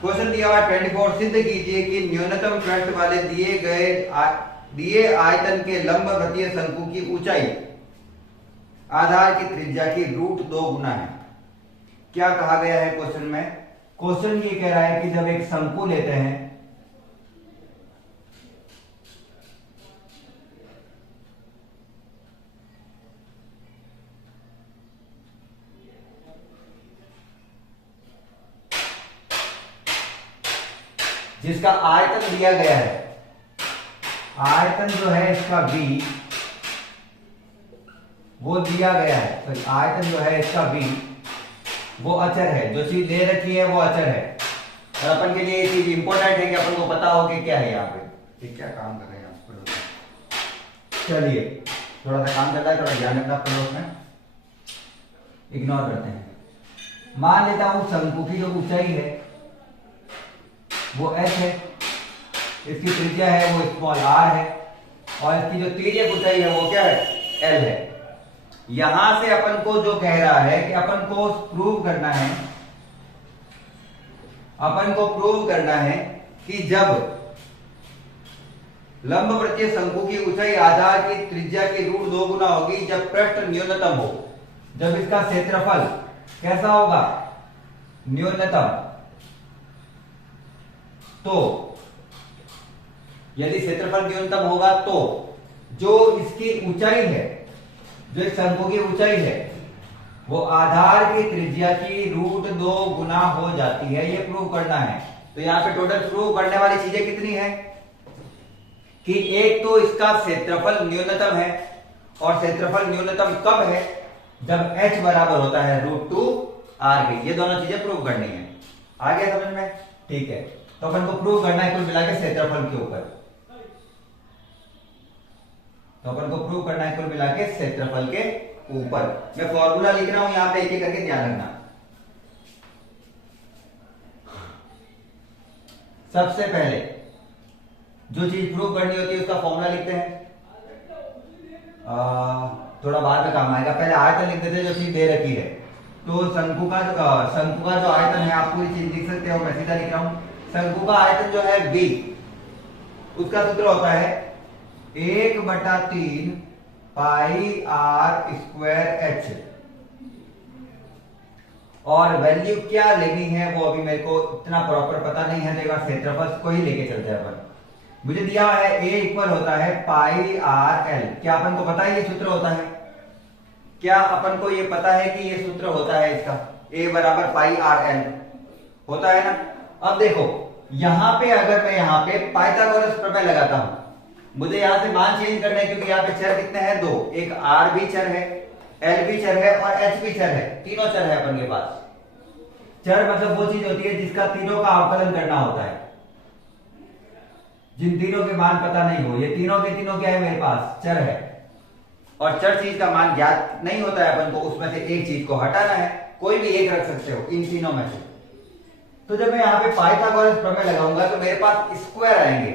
क्वेश्चन दिया हुआ 24, सिद्ध कीजिए कि न्यूनतम पृष्ठ वाले दिए आयतन के लंबवृत्तीय शंकु की ऊंचाई आधार की त्रिज्या की √2 गुना है। क्या कहा गया है क्वेश्चन में? क्वेश्चन ये कह रहा है कि जब एक शंकु लेते हैं, जिसका आयतन दिया गया है, आयतन जो है इसका v वो दिया गया है, तो आयतन जो है इसका v वो अचर है, जो चीज दे रखी है वो अचर है। और अपन के लिए ये चीज इंपॉर्टेंट है कि अपन को पता हो कि क्या है यहाँ पे, ये क्या काम कर रहे हैं आप। चलिए थोड़ा सा काम चल रहा है, थोड़ा ध्यान रखना पड़ोस में, इग्नोर करते हैं। मान लेता हूं शंकु की जो ऊंचाई है वो h है, इसकी त्रिज्या है वो स्मॉल r है, और इसकी जो तिर्यक ऊंचाई है वो क्या है? l है। यहां से अपन को जो कह रहा है कि अपन को प्रूव करना है कि जब लंबवृत्तीय शंकु की ऊंचाई आधार की त्रिज्या की √2 गुना होगी, जब पृष्ठ न्यूनतम हो, जब इसका क्षेत्रफल कैसा होगा? न्यूनतम। तो यदि क्षेत्रफल न्यूनतम होगा तो जो इसकी ऊंचाई है, जो इस शंकु की ऊंचाई है वो आधार की त्रिज्या की √2 गुना हो जाती है। ये प्रूव करना है। तो यहां पे टोटल प्रूव करने वाली चीजें कितनी है कि एक तो इसका क्षेत्रफल न्यूनतम है, और क्षेत्रफल न्यूनतम कब है? जब h बराबर होता है √2 r के। ये दोनों चीजें प्रूव करनी है। आ गया समझ में? ठीक है, तो अपन को प्रूव करना है कुल मिला के क्षेत्रफल के ऊपर। तो अपन को प्रूव करना है कुल मिला के क्षेत्रफल के ऊपर। मैं फॉर्मूला लिख रहा हूं यहां पे, एक एक करके ध्यान रखना। सबसे पहले जो चीज प्रूव करनी होती है उसका फॉर्मूला लिखते हैं, थोड़ा बाद में काम आएगा। पहले आयतन लिख देते हैं जो चीज दे रखी है। तो शंकु का जो आयतन है, आप पूरी चीज लिख सकते हो, मैं सीधा लिख रहा हूं। शंकु का आयतन जो है b, उसका सूत्र होता है 1/3 पाई r स्क्वायर h। और वैल्यू क्या लेनी है वो अभी मेरे को इतना प्रॉपर पता नहीं है, तो एक बार क्षेत्रफल को ही लेके चलते हैं अपन। मुझे दिया है a इक्वल होता है पाई आर एल। क्या अपन को पता है ये सूत्र होता है? क्या अपन को ये पता है कि ये सूत्र होता है इसका? a बराबर पाई आर एल होता है ना। अब देखो यहां पे अगर मैं यहां पे पाइथागोरस प्रमेय लगाता हूं, मुझे यहां से मान चेंज करना है क्योंकि यहां पे चर कितने हैं? दो। एक r भी चर है, l भी चर है और h भी चर है। तीनों चर है अपन के पास। चर मतलब वो चीज होती है जिसका तीनों का अवकलन करना होता है, जिन तीनों के मान पता नहीं हो। ये तीनों के तीनों क्या है मेरे पास? चर है। और चर चीज का मान ज्ञात नहीं होता है अपन को, उसमें से एक चीज को हटाना है। कोई भी एक रख सकते हो इन तीनों में से। तो जब मैं यहाँ पे पाइथागोरस प्रमेय लगाऊंगा तो मेरे पास स्क्वायर आएंगे,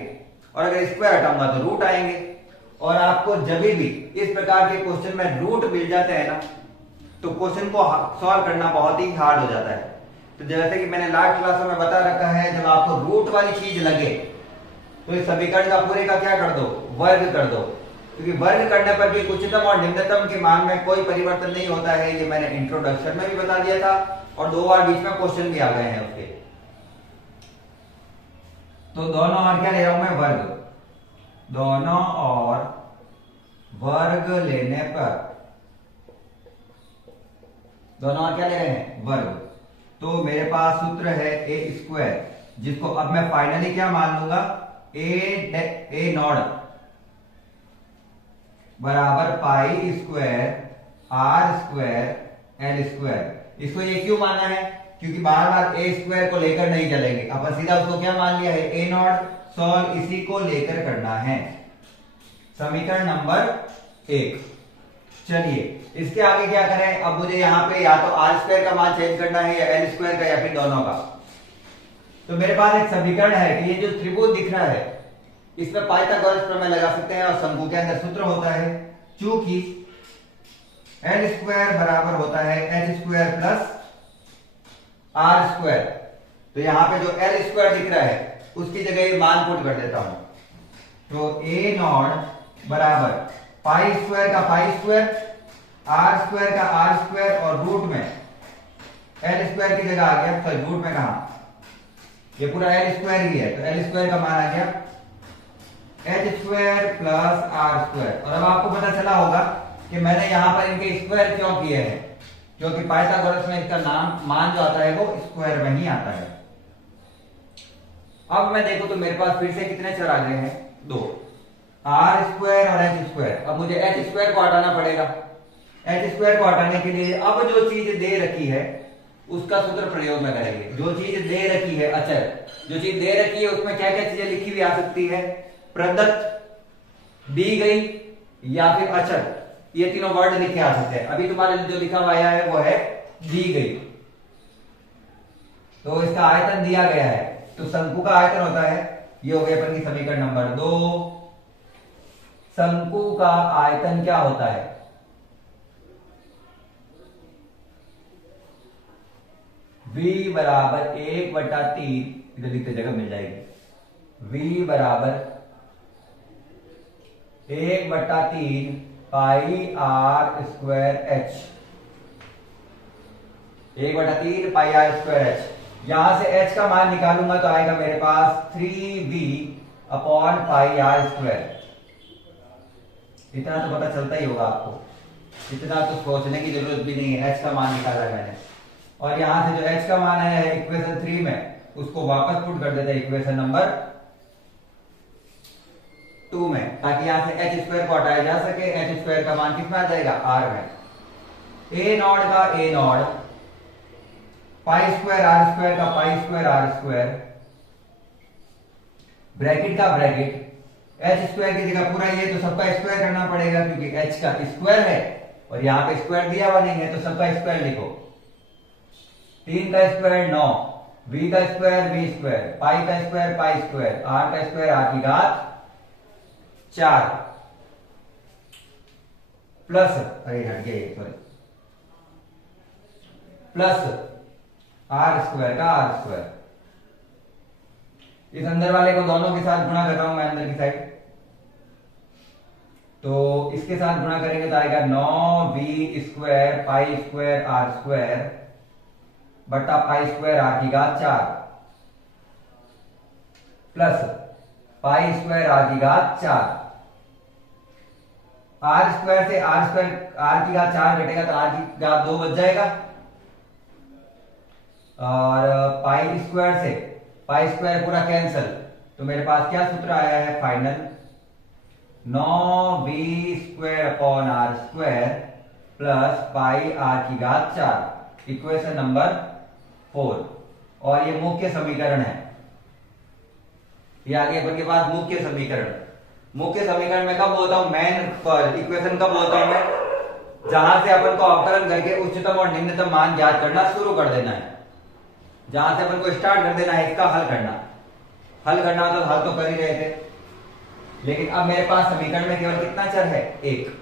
और अगर स्क्वायर हटाऊंगा तो रूट आएंगे। और आपको जब भी इस प्रकार के क्वेश्चन में रूट मिल जाते हैं ना, तो क्वेश्चन को सॉल्व करना बहुत ही हार्ड हो जाता है। तो जैसे कि मैंने लास्ट क्लासों में बता रखा है, जब आपको रूट वाली चीज लगे तो इस समीकरण का पूरे का क्या कर दो? वर्ग कर दो। क्योंकि वर्ग करने पर भी उच्चतम और निम्नतम के मान में कोई परिवर्तन नहीं होता है। ये मैंने इंट्रोडक्शन में भी बता दिया था, और 2 बार बीच में क्वेश्चन भी आ गए हैं उसके। तो दोनों और क्या ले रहा हूं मैं? वर्ग। दोनों और वर्ग लेने पर, दोनों और क्या ले रहे हैं? वर्ग। तो मेरे पास सूत्र है ए स्क्वायर, जिसको अब मैं फाइनली क्या मान लूंगा? ए नॉट बराबर pi square R square L square. इसको ये क्यों माना है? क्योंकि बार बार ए स्क्वायर को लेकर नहीं चलेंगे, अपन सीधा उसको क्या मान लिया है? ए नॉट। सॉल्व इसी को लेकर करना है, समीकरण नंबर 1। चलिए इसके आगे क्या करें? अब मुझे यहाँ पे या तो आर स्क्वायर का मान चेंज करना है, या एल स्क्वायर का, या फिर दोनों का। तो मेरे पास एक समीकरण है कि ये जो त्रिभुज दिख रहा है इसमें पाइथागोरस प्रमेय लगा सकते हैं, और शंकु के अंदर सूत्र होता है चूंकि एल स्क्वायर बराबर होता है H square plus R square. तो यहां पे जो एल स्क्वायर दिख रहा है उसकी जगह ये मान पुट कर देता हूं। तो ए नॉट बराबर पाई स्क्वायर का पाई स्क्वायर, आर स्क्वायर का आर स्क्वायर, और रूट में एल स्क्वायर की जगह आ गया, सॉरी रूट में कहा, ये पूरा एल स्क्वायर ही है, तो एल स्क्वायर का मान आ गया H square plus R square. और अब आपको पता चला होगा कि मैंने यहां पर इनके स्क्वायर क्यों किए हैं, क्योंकि पाइथागोरस में इसका मान जो आता है वो स्क्वायर में ही आता है। अब मैं देखो तो मेरे पास फिर से कितने चर आ गए हैं? 2, आर स्क्वायर और एच स्क्वायर। अब मुझे एच स्क्वायर को हटाना पड़ेगा। एच स्क्वायर को हटाने के लिए अब जो चीज दे रखी है उसका सूत्र प्रयोग में करेंगे। जो चीज दे रखी है अचर, जो चीज दे रखी है उसमें क्या क्या चीजें लिखी हुई आ सकती है? प्रदत्त, दी गई, या फिर अचर। ये तीनों वर्ड लिखे आ सकते हैं। अभी तुम्हारे जो लिखा हुआ है वो है दी गई। तो इसका आयतन दिया गया है, तो शंकु का आयतन होता है, ये हो गया अपन की समीकरण नंबर 2। शंकु का आयतन क्या होता है? V बराबर 1/3, इधर लिखते जगह मिल जाएगी। V बराबर 1/3 pi R square H. 1/3 pi R square H. यहां से h का मान निकालूंगा तो आएगा मेरे पास 3v upon pi R square. इतना तो पता चलता ही होगा आपको, इतना तो सोचने की जरूरत भी नहीं है। h का मान निकाला मैंने, और यहां से जो h का मान है इक्वेशन 3 में, उसको वापस पुट कर देते हैं इक्वेशन नंबर 2 में, ताकि यहां से एच स्क्वायर को हटाया जा सके। एच स्क्वायर का मान किस में आ जाएगा? r में। ए नॉट का A naught, pi square R square का pi square R square, bracket का ब्रैकेट, एच स्क्वायर की जगह पूरा ये तो सबका स्क्वायर करना पड़ेगा क्योंकि एच का स्क्वायर है और यहाँ पे स्क्वायर दिया हुआ नहीं है तो सबका स्क्वायर लिखो। 3 का स्क्वायर 9, v का स्क्वायर v स्क्वायर, पाई का स्क्वायर पाई स्क्वायर, r का स्क्वायर r की घात 4 प्लस, अरे हट गया सॉरी, प्लस r स्क्वायर का r स्क्वायर। इस अंदर वाले को दोनों के साथ गुणा कर रहा हूं मैं अंदर की साइड, तो इसके साथ गुणा करेंगे तो आएगा 9v square pi square r square बटा पाई स्क्वायर r की घात 4 प्लस पाई स्क्वायर r की घात 4। r स्क्वायर से r स्क्वायर r की घात 4 घटेगा तो r की घात 2 बच जाएगा, और पाई स्क्वायर से पाई स्क्वायर पूरा कैंसिल, तो मेरे पास क्या सूत्र आया है final, 9v square upon r square plus पाई r की घात 4, इक्वेशन नंबर 4। और ये मुख्य समीकरण है, ये आगे अपन के पास मुख्य समीकरण। मुख्य समीकरण में कब बोलता हूं, मेन इक्वेशन कब बोलता हूं मैं, जहां से अपन को अवकलन करके उच्चतम और निम्नतम मान ज्ञात करना शुरू कर देना है, जहां से अपन को स्टार्ट कर देना है इसका हल करना। हल करना तो हल तो कर ही रहे थे, लेकिन अब मेरे पास समीकरण में केवल कितना चर है, एक।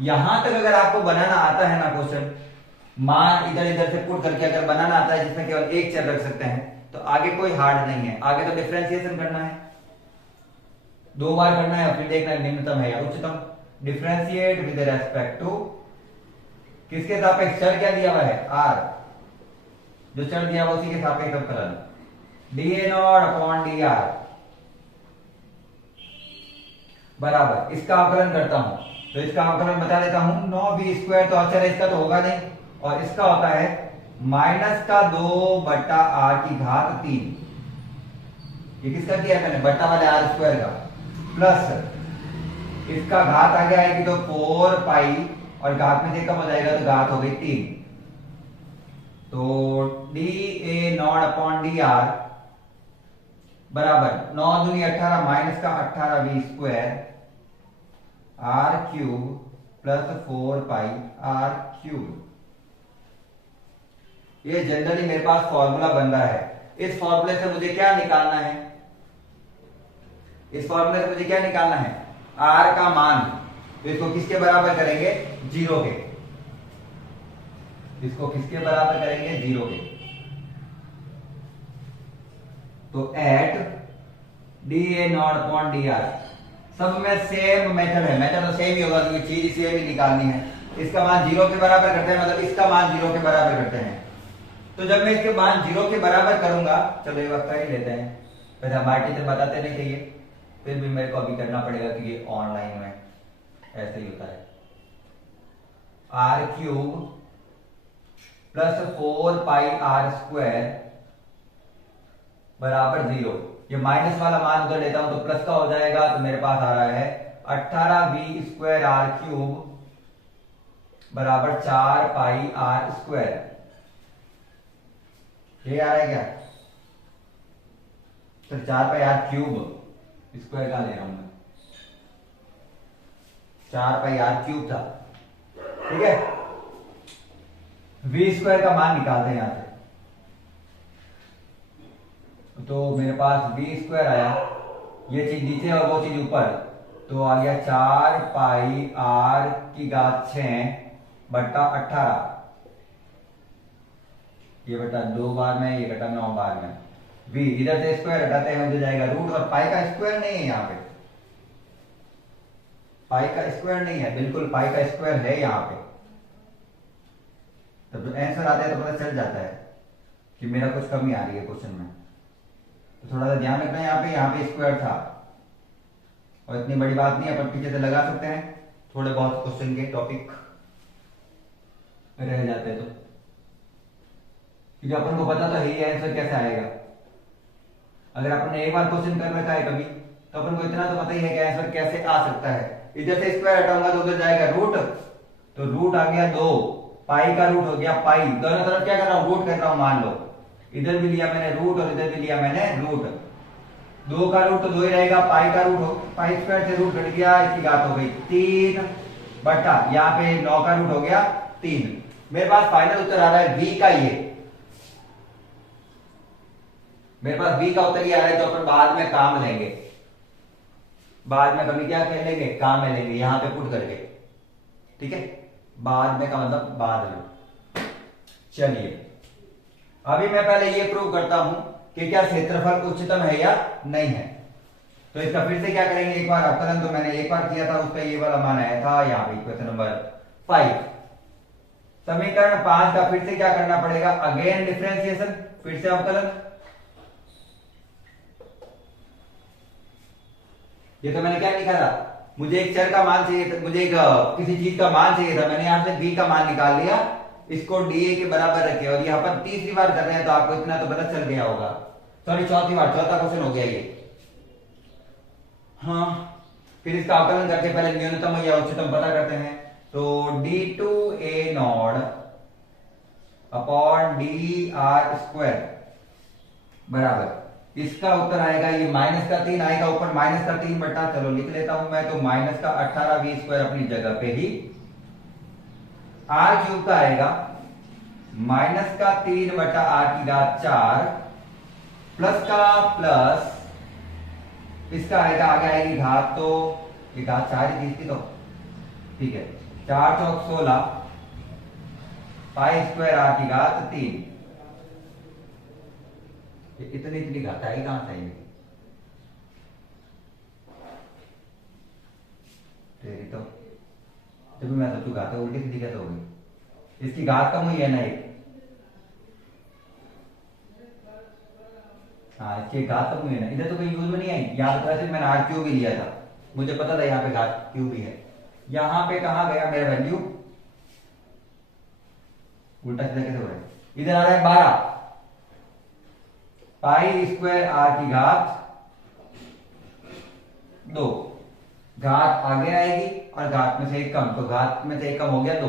यहां तक अगर आपको बनाना आता है ना क्वेश्चन, मान इधर इधर से पुट करके अगर बनाना आता है जिसमें केवल एक चर रख सकते हैं, तो आगे कोई हार्ड नहीं है। आगे तो डिफरेंशिएशन करना है, 2 बार करना है, फिर देखना है निम्नतम है या उच्चतम। डिफरेंशिएट विद रेस्पेक्ट टू किसके सापेक्ष, चर क्या दिया हुआ है r, जो चर दिया हुआ उसी के सापेक्ष अवकलन dA0 अपॉन dr बराबर, इसका अवकलन करता हूं तो इसका अवकलन बता देता हूं, 9v स्क्वायर तो अचर है इसका तो होगा नहीं, और इसका होता है माइनस का 2 बटा r की घात 3, ये किसका किया मैंने, बट्टा वाले r स्क्वायर का, प्लस इसका घात आगे आएगी तो 4 पाई, और घात में से कम हो जाएगा तो घात हो गई 3, तो dA0 अपॉन dr बराबर 9 दूनी 18 माइनस का 18v square r cube plus 4 पाई r क्यूब। ये जनरली मेरे पास फॉर्मूला बन रहा है। इस फॉर्मूले से मुझे क्या निकालना है, इस फॉर्मूले से मुझे क्या निकालना है, r का मान, तो इसको किसके बराबर करेंगे, 0 के, इसको किसके बराबर करेंगे, 0 के। तो एट dA0 अपॉन dr, सब में सेम मेथड है, मेथड तो सेम ही होगा क्योंकि चीज सेम ही निकालनी है। इसका मान 0 के बराबर करते हैं, मतलब इसका मान 0 के बराबर करते हैं। तो जब मैं इसके मान 0 के बराबर करूंगा, चलो ये वक्त कर ही लेते हैं, वैसे हमारे टीचर बताते नहीं चाहिए, फिर भी मेरे को अभी करना पड़ेगा क्योंकि ऑनलाइन में ऐसे ही होता है। r क्यूब प्लस 4 पाई r स्क्वायर बराबर 0, ये माइनस वाला मान उधर लेता हूं तो प्लस का हो जाएगा, तो मेरे पास आ रहा है 18v स्क्वायर r क्यूब बराबर 4 पाई r स्क्वायर। ये आ रहा है क्या, तो 4 पाई r क्यूब स्क्वायर का ले रहा हूं मैं, 4 पाई r क्यूब था, ठीक है। v स्क्वायर का मान निकालते हैं यहां से, तो मेरे पास v स्क्वायर आया, ये चीज नीचे और वो चीज ऊपर, तो आ गया 4 पाई r की घात 6 बट्टा 18, ये बटा 2 बार में, ये बटा 9 बार में। v इधर से स्क्वायर हटाते हैं, उधर जाएगा रूट, और पाई का स्क्वायर नहीं है यहाँ पे, पाई का स्क्वायर नहीं है, बिल्कुल पाई का स्क्वायर है यहाँ पे। तब तो आंसर आता है तो पता चल जाता है कि मेरा कुछ कमी आ रही है क्वेश्चन में, तो थोड़ा सा ध्यान रखना है। यहाँ पे स्क्वायर था, और इतनी बड़ी बात नहीं, अपन पीछे से लगा सकते हैं, थोड़े बहुत क्वेश्चन के टॉपिक रह जाते तो, क्योंकि अपन को पता तो है ही आंसर कैसे आएगा। अगर अपन ने एक बार क्वेश्चन कर रखा है कभी, तो अपन को इतना तो पता ही है कि आंसर कैसे आ सकता है। इधर से स्क्वायर हटाऊंगा तो उधर जाएगा रूट, तो रूट आ गया 2, पाई का रूट हो गया पाई, दोनों तरफ क्या कर रहा हूं, रूट कर रहा हूं, मान लो इधर भी लिया मैंने रूट और इधर भी लिया मैंने रूट, 2 का रूट तो 2 ही रहेगा, पाई का रूट हो, पाई स्क्वायर से रूट कट गया, इसकी घात हो गई 3 बटा यहाँ पे 9 का रूट हो गया 3। मेरे पास फाइनल उत्तर आ रहा है v का ये, मेरे पास v का उत्तर ये आ रहा है, जो अपन बाद में काम लेंगे, बाद में कभी क्या कर लेंगे, काम में लेंगे, यहां पे पुट करके, ठीक है। बाद में का मतलब बाद में। चलिए अभी मैं पहले ये प्रूव करता हूं कि क्या क्षेत्रफल उच्चतम है या नहीं है। तो इसका फिर से क्या करेंगे, एक बार अवकलन तो मैंने एक बार किया था, उसका ये वाला मान आया था यहाँ पे क्वेश्चन नंबर 5। समीकरण 5 का फिर से क्या करना पड़ेगा, अगेन डिफरेंशिएशन, फिर से अवकलन। ये तो मैंने क्या लिखा था, मुझे एक चर का मान चाहिए था, मुझे एक किसी चीज का मान चाहिए था, मैंने यहां से v का मान निकाल लिया, इसको dA के बराबर रखे, और यहाँ पर तीसरी बार कर रहे हैं तो आपको इतना तो पता चल गया होगा, सॉरी चौथी बार, चौथा क्वेश्चन हो गया ये। हाँ फिर इसका अवकलन करके पहले न्यूनतम या उच्चतम पता करते हैं। तो d2a नॉट अपॉन dr² बराबर, इसका उत्तर आएगा ये -3 आएगा ऊपर, -3 बटा, चलो लिख लेता हूं मैं, तो -18v² अपनी जगह पे ही, r³ का आएगा -3 बटा r⁴ प्लस का प्लस, इसका आएगा, आगे आएगी घात, तो ये घात 4 ही थी, तो ठीक है, 4 चौक 16 π² r⁴ 3। इतनी घात आई कहां से आएगी, तेरी तो जब मैं तो तू घात उल्टी सीधी कैसे होगी, इसकी घात कम हुई है ना एक, हाँ इसकी घात कम हुई है ना, इधर तो कोई यूज में नहीं आई, यहाँ पे मैंने r³ भी लिया था, मुझे पता था यहाँ पे घात क्यों भी है, यहाँ पे कहा गया मेरा वैल्यू, उल्टा सीधा कैसे हो रहा है, इधर आ रहा है 12 π² r⁴ 2, घात आगे आएगी और घात में से एक कम, तो घात में से एक कम हो गया 2।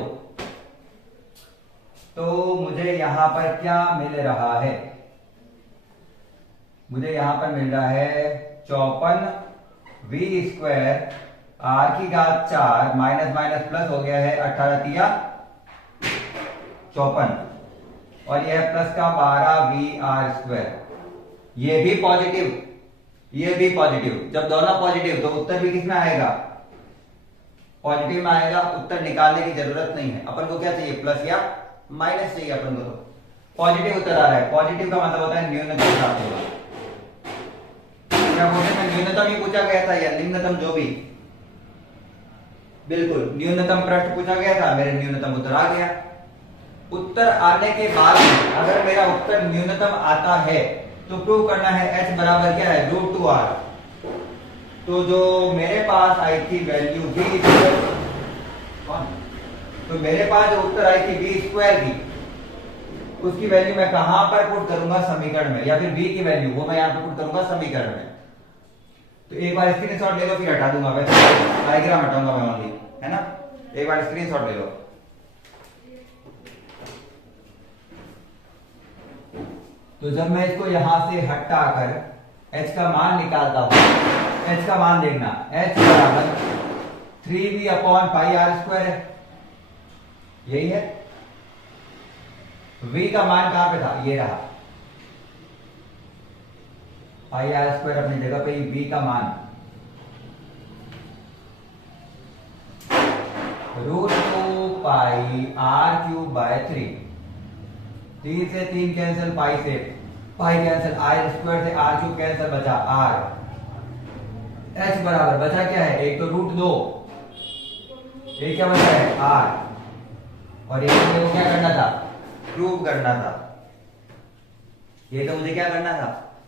तो मुझे यहां पर क्या मिल रहा है, मुझे यहां पर मिल रहा है 54v² r⁴ minus minus plus हो गया है 18 54, और यह प्लस का 12vr², ये भी पॉजिटिव, ये भी पॉजिटिव, जब दोनों पॉजिटिव तो उत्तर भी किसमें आएगा, पॉजिटिव में आएगा। उत्तर निकालने की जरूरत नहीं है, अपन को क्या चाहिए, प्लस या माइनस चाहिए अपन को, तो पॉजिटिव उत्तर आ रहा है, पॉजिटिव का मतलब होता है न्यूनतम प्राप्त होगा। क्या बोलते हैं, न्यूनतम ही पूछा गया था या निम्नतम, जो भी, बिल्कुल न्यूनतम प्रश्न पूछा गया था, मेरे न्यूनतम उत्तर आ गया। उत्तर आने के बाद अगर मेरा उत्तर न्यूनतम आता है तो प्रूव करना है h बराबर क्या है, √2r। तो जो मेरे पास आई थी वैल्यू v², तो मेरे पास जो उत्तर आई थी v² की, उसकी वैल्यू मैं कहां पर पुट करूंगा, समीकरण में, या फिर v की वैल्यू वो मैं यहां पर पुट करूंगा समीकरण में। तो एक बार स्क्रीनशॉट ले लो, फिर हटा दूंगा, वैसे डायग्राम हटाऊंगा मैं ओनली, है ना, एक बार स्क्रीनशॉट ले लो। तो जब मैं इसको यहां से हटाकर h का मान निकालता हूं, h का मान देखना, h बराबर 3v/πr² है, यही है। v का मान कहां पे था, ये रहा, πr² अपनी जगह पे, v का मान √2πr³/3, 3 से 3 कैंसिल, पाई से पाई कैंसिल, r² से r³ कैंसिल, बचा r। h बराबर बचा क्या है, एक तो √2, एक क्या बचा है r, और एक मुझे क्या करना था, प्रूव करना था, ये तो मुझे क्या करना था,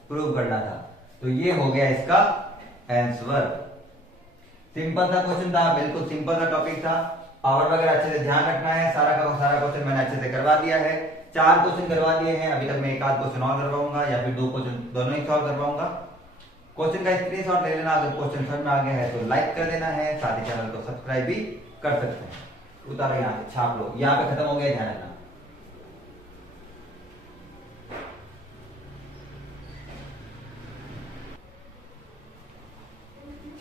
प्रूव करना था। तो ये हो गया इसका आंसर। सिंपल सा क्वेश्चन था, बिल्कुल सिंपल सा टॉपिक था, पावर वगैरह अच्छे से ध्यान रखना है, सारा का सारा क्वेश्चन मैंने अच्छे से करवा दिया है, 4 क्वेश्चन करवा दिए हैं, अभी तक मैं एक आध क्वेश्चन और करवाऊंगा, या फिर 2 क्वेश्चन दोनों ही सॉल्व करवाऊंगा। क्वेश्चन का स्क्रीनशॉट ले लेना, अगर क्वेश्चन समझ में आ गया है तो लाइक कर देना है, साथ ही चैनल को सब्सक्राइब भी कर सकते हैं। उतारो यहाँ से, छाप लो, यहाँ पे खत्म हो गया, ध्यान रखना।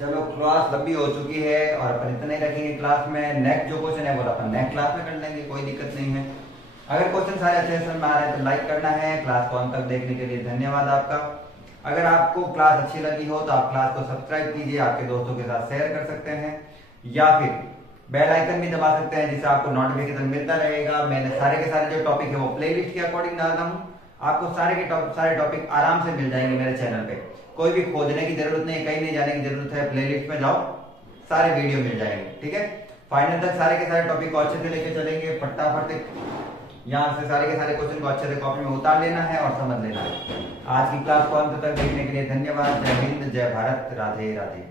चलो क्लास लंबी हो चुकी है और अपन इतना ही रखेंगे क्लास में। नेक्स्ट जो क्वेश्चन है वो अपन नेक्स्ट क्लास में कर लेंगे, कोई दिक्कत नहीं है। अगर क्वेश्चन सारे अच्छे समझ में आ रहे हैं तो लाइक करना है। क्लास को अंत तक देखने के लिए धन्यवाद आपका। अगर आपको क्लास अच्छी लगी हो तो आप क्लास को सब्सक्राइब कीजिए, आपके दोस्तों के साथ शेयर कर सकते हैं या फिर बेल आइकन भी दबा सकते हैं जिससे आपको नोटिफिकेशन मिलता रहेगा। मैंने सारे के सारे जो टॉपिक है वो प्लेलिस्ट के अकॉर्डिंग डालता हूँ, आपको सारे टॉपिक आराम से मिल जाएंगे मेरे चैनल पे। कोई भी खोजने की जरूरत नहीं है, कहीं नहीं जाने की जरूरत है, प्लेलिस्ट में जाओ सारे वीडियो मिल जाएंगे। ठीक है, फाइनल तक सारे के सारे टॉपिक को अच्छे से लेके चलेंगे। फटाफट यहाँ से सारे के सारे क्वेश्चन को अच्छे से कॉपी में उतार लेना है और समझ लेना है। आज की क्लास को अंत तक देखने के लिए धन्यवाद। जय हिंद, जय भारत, राधे राधे।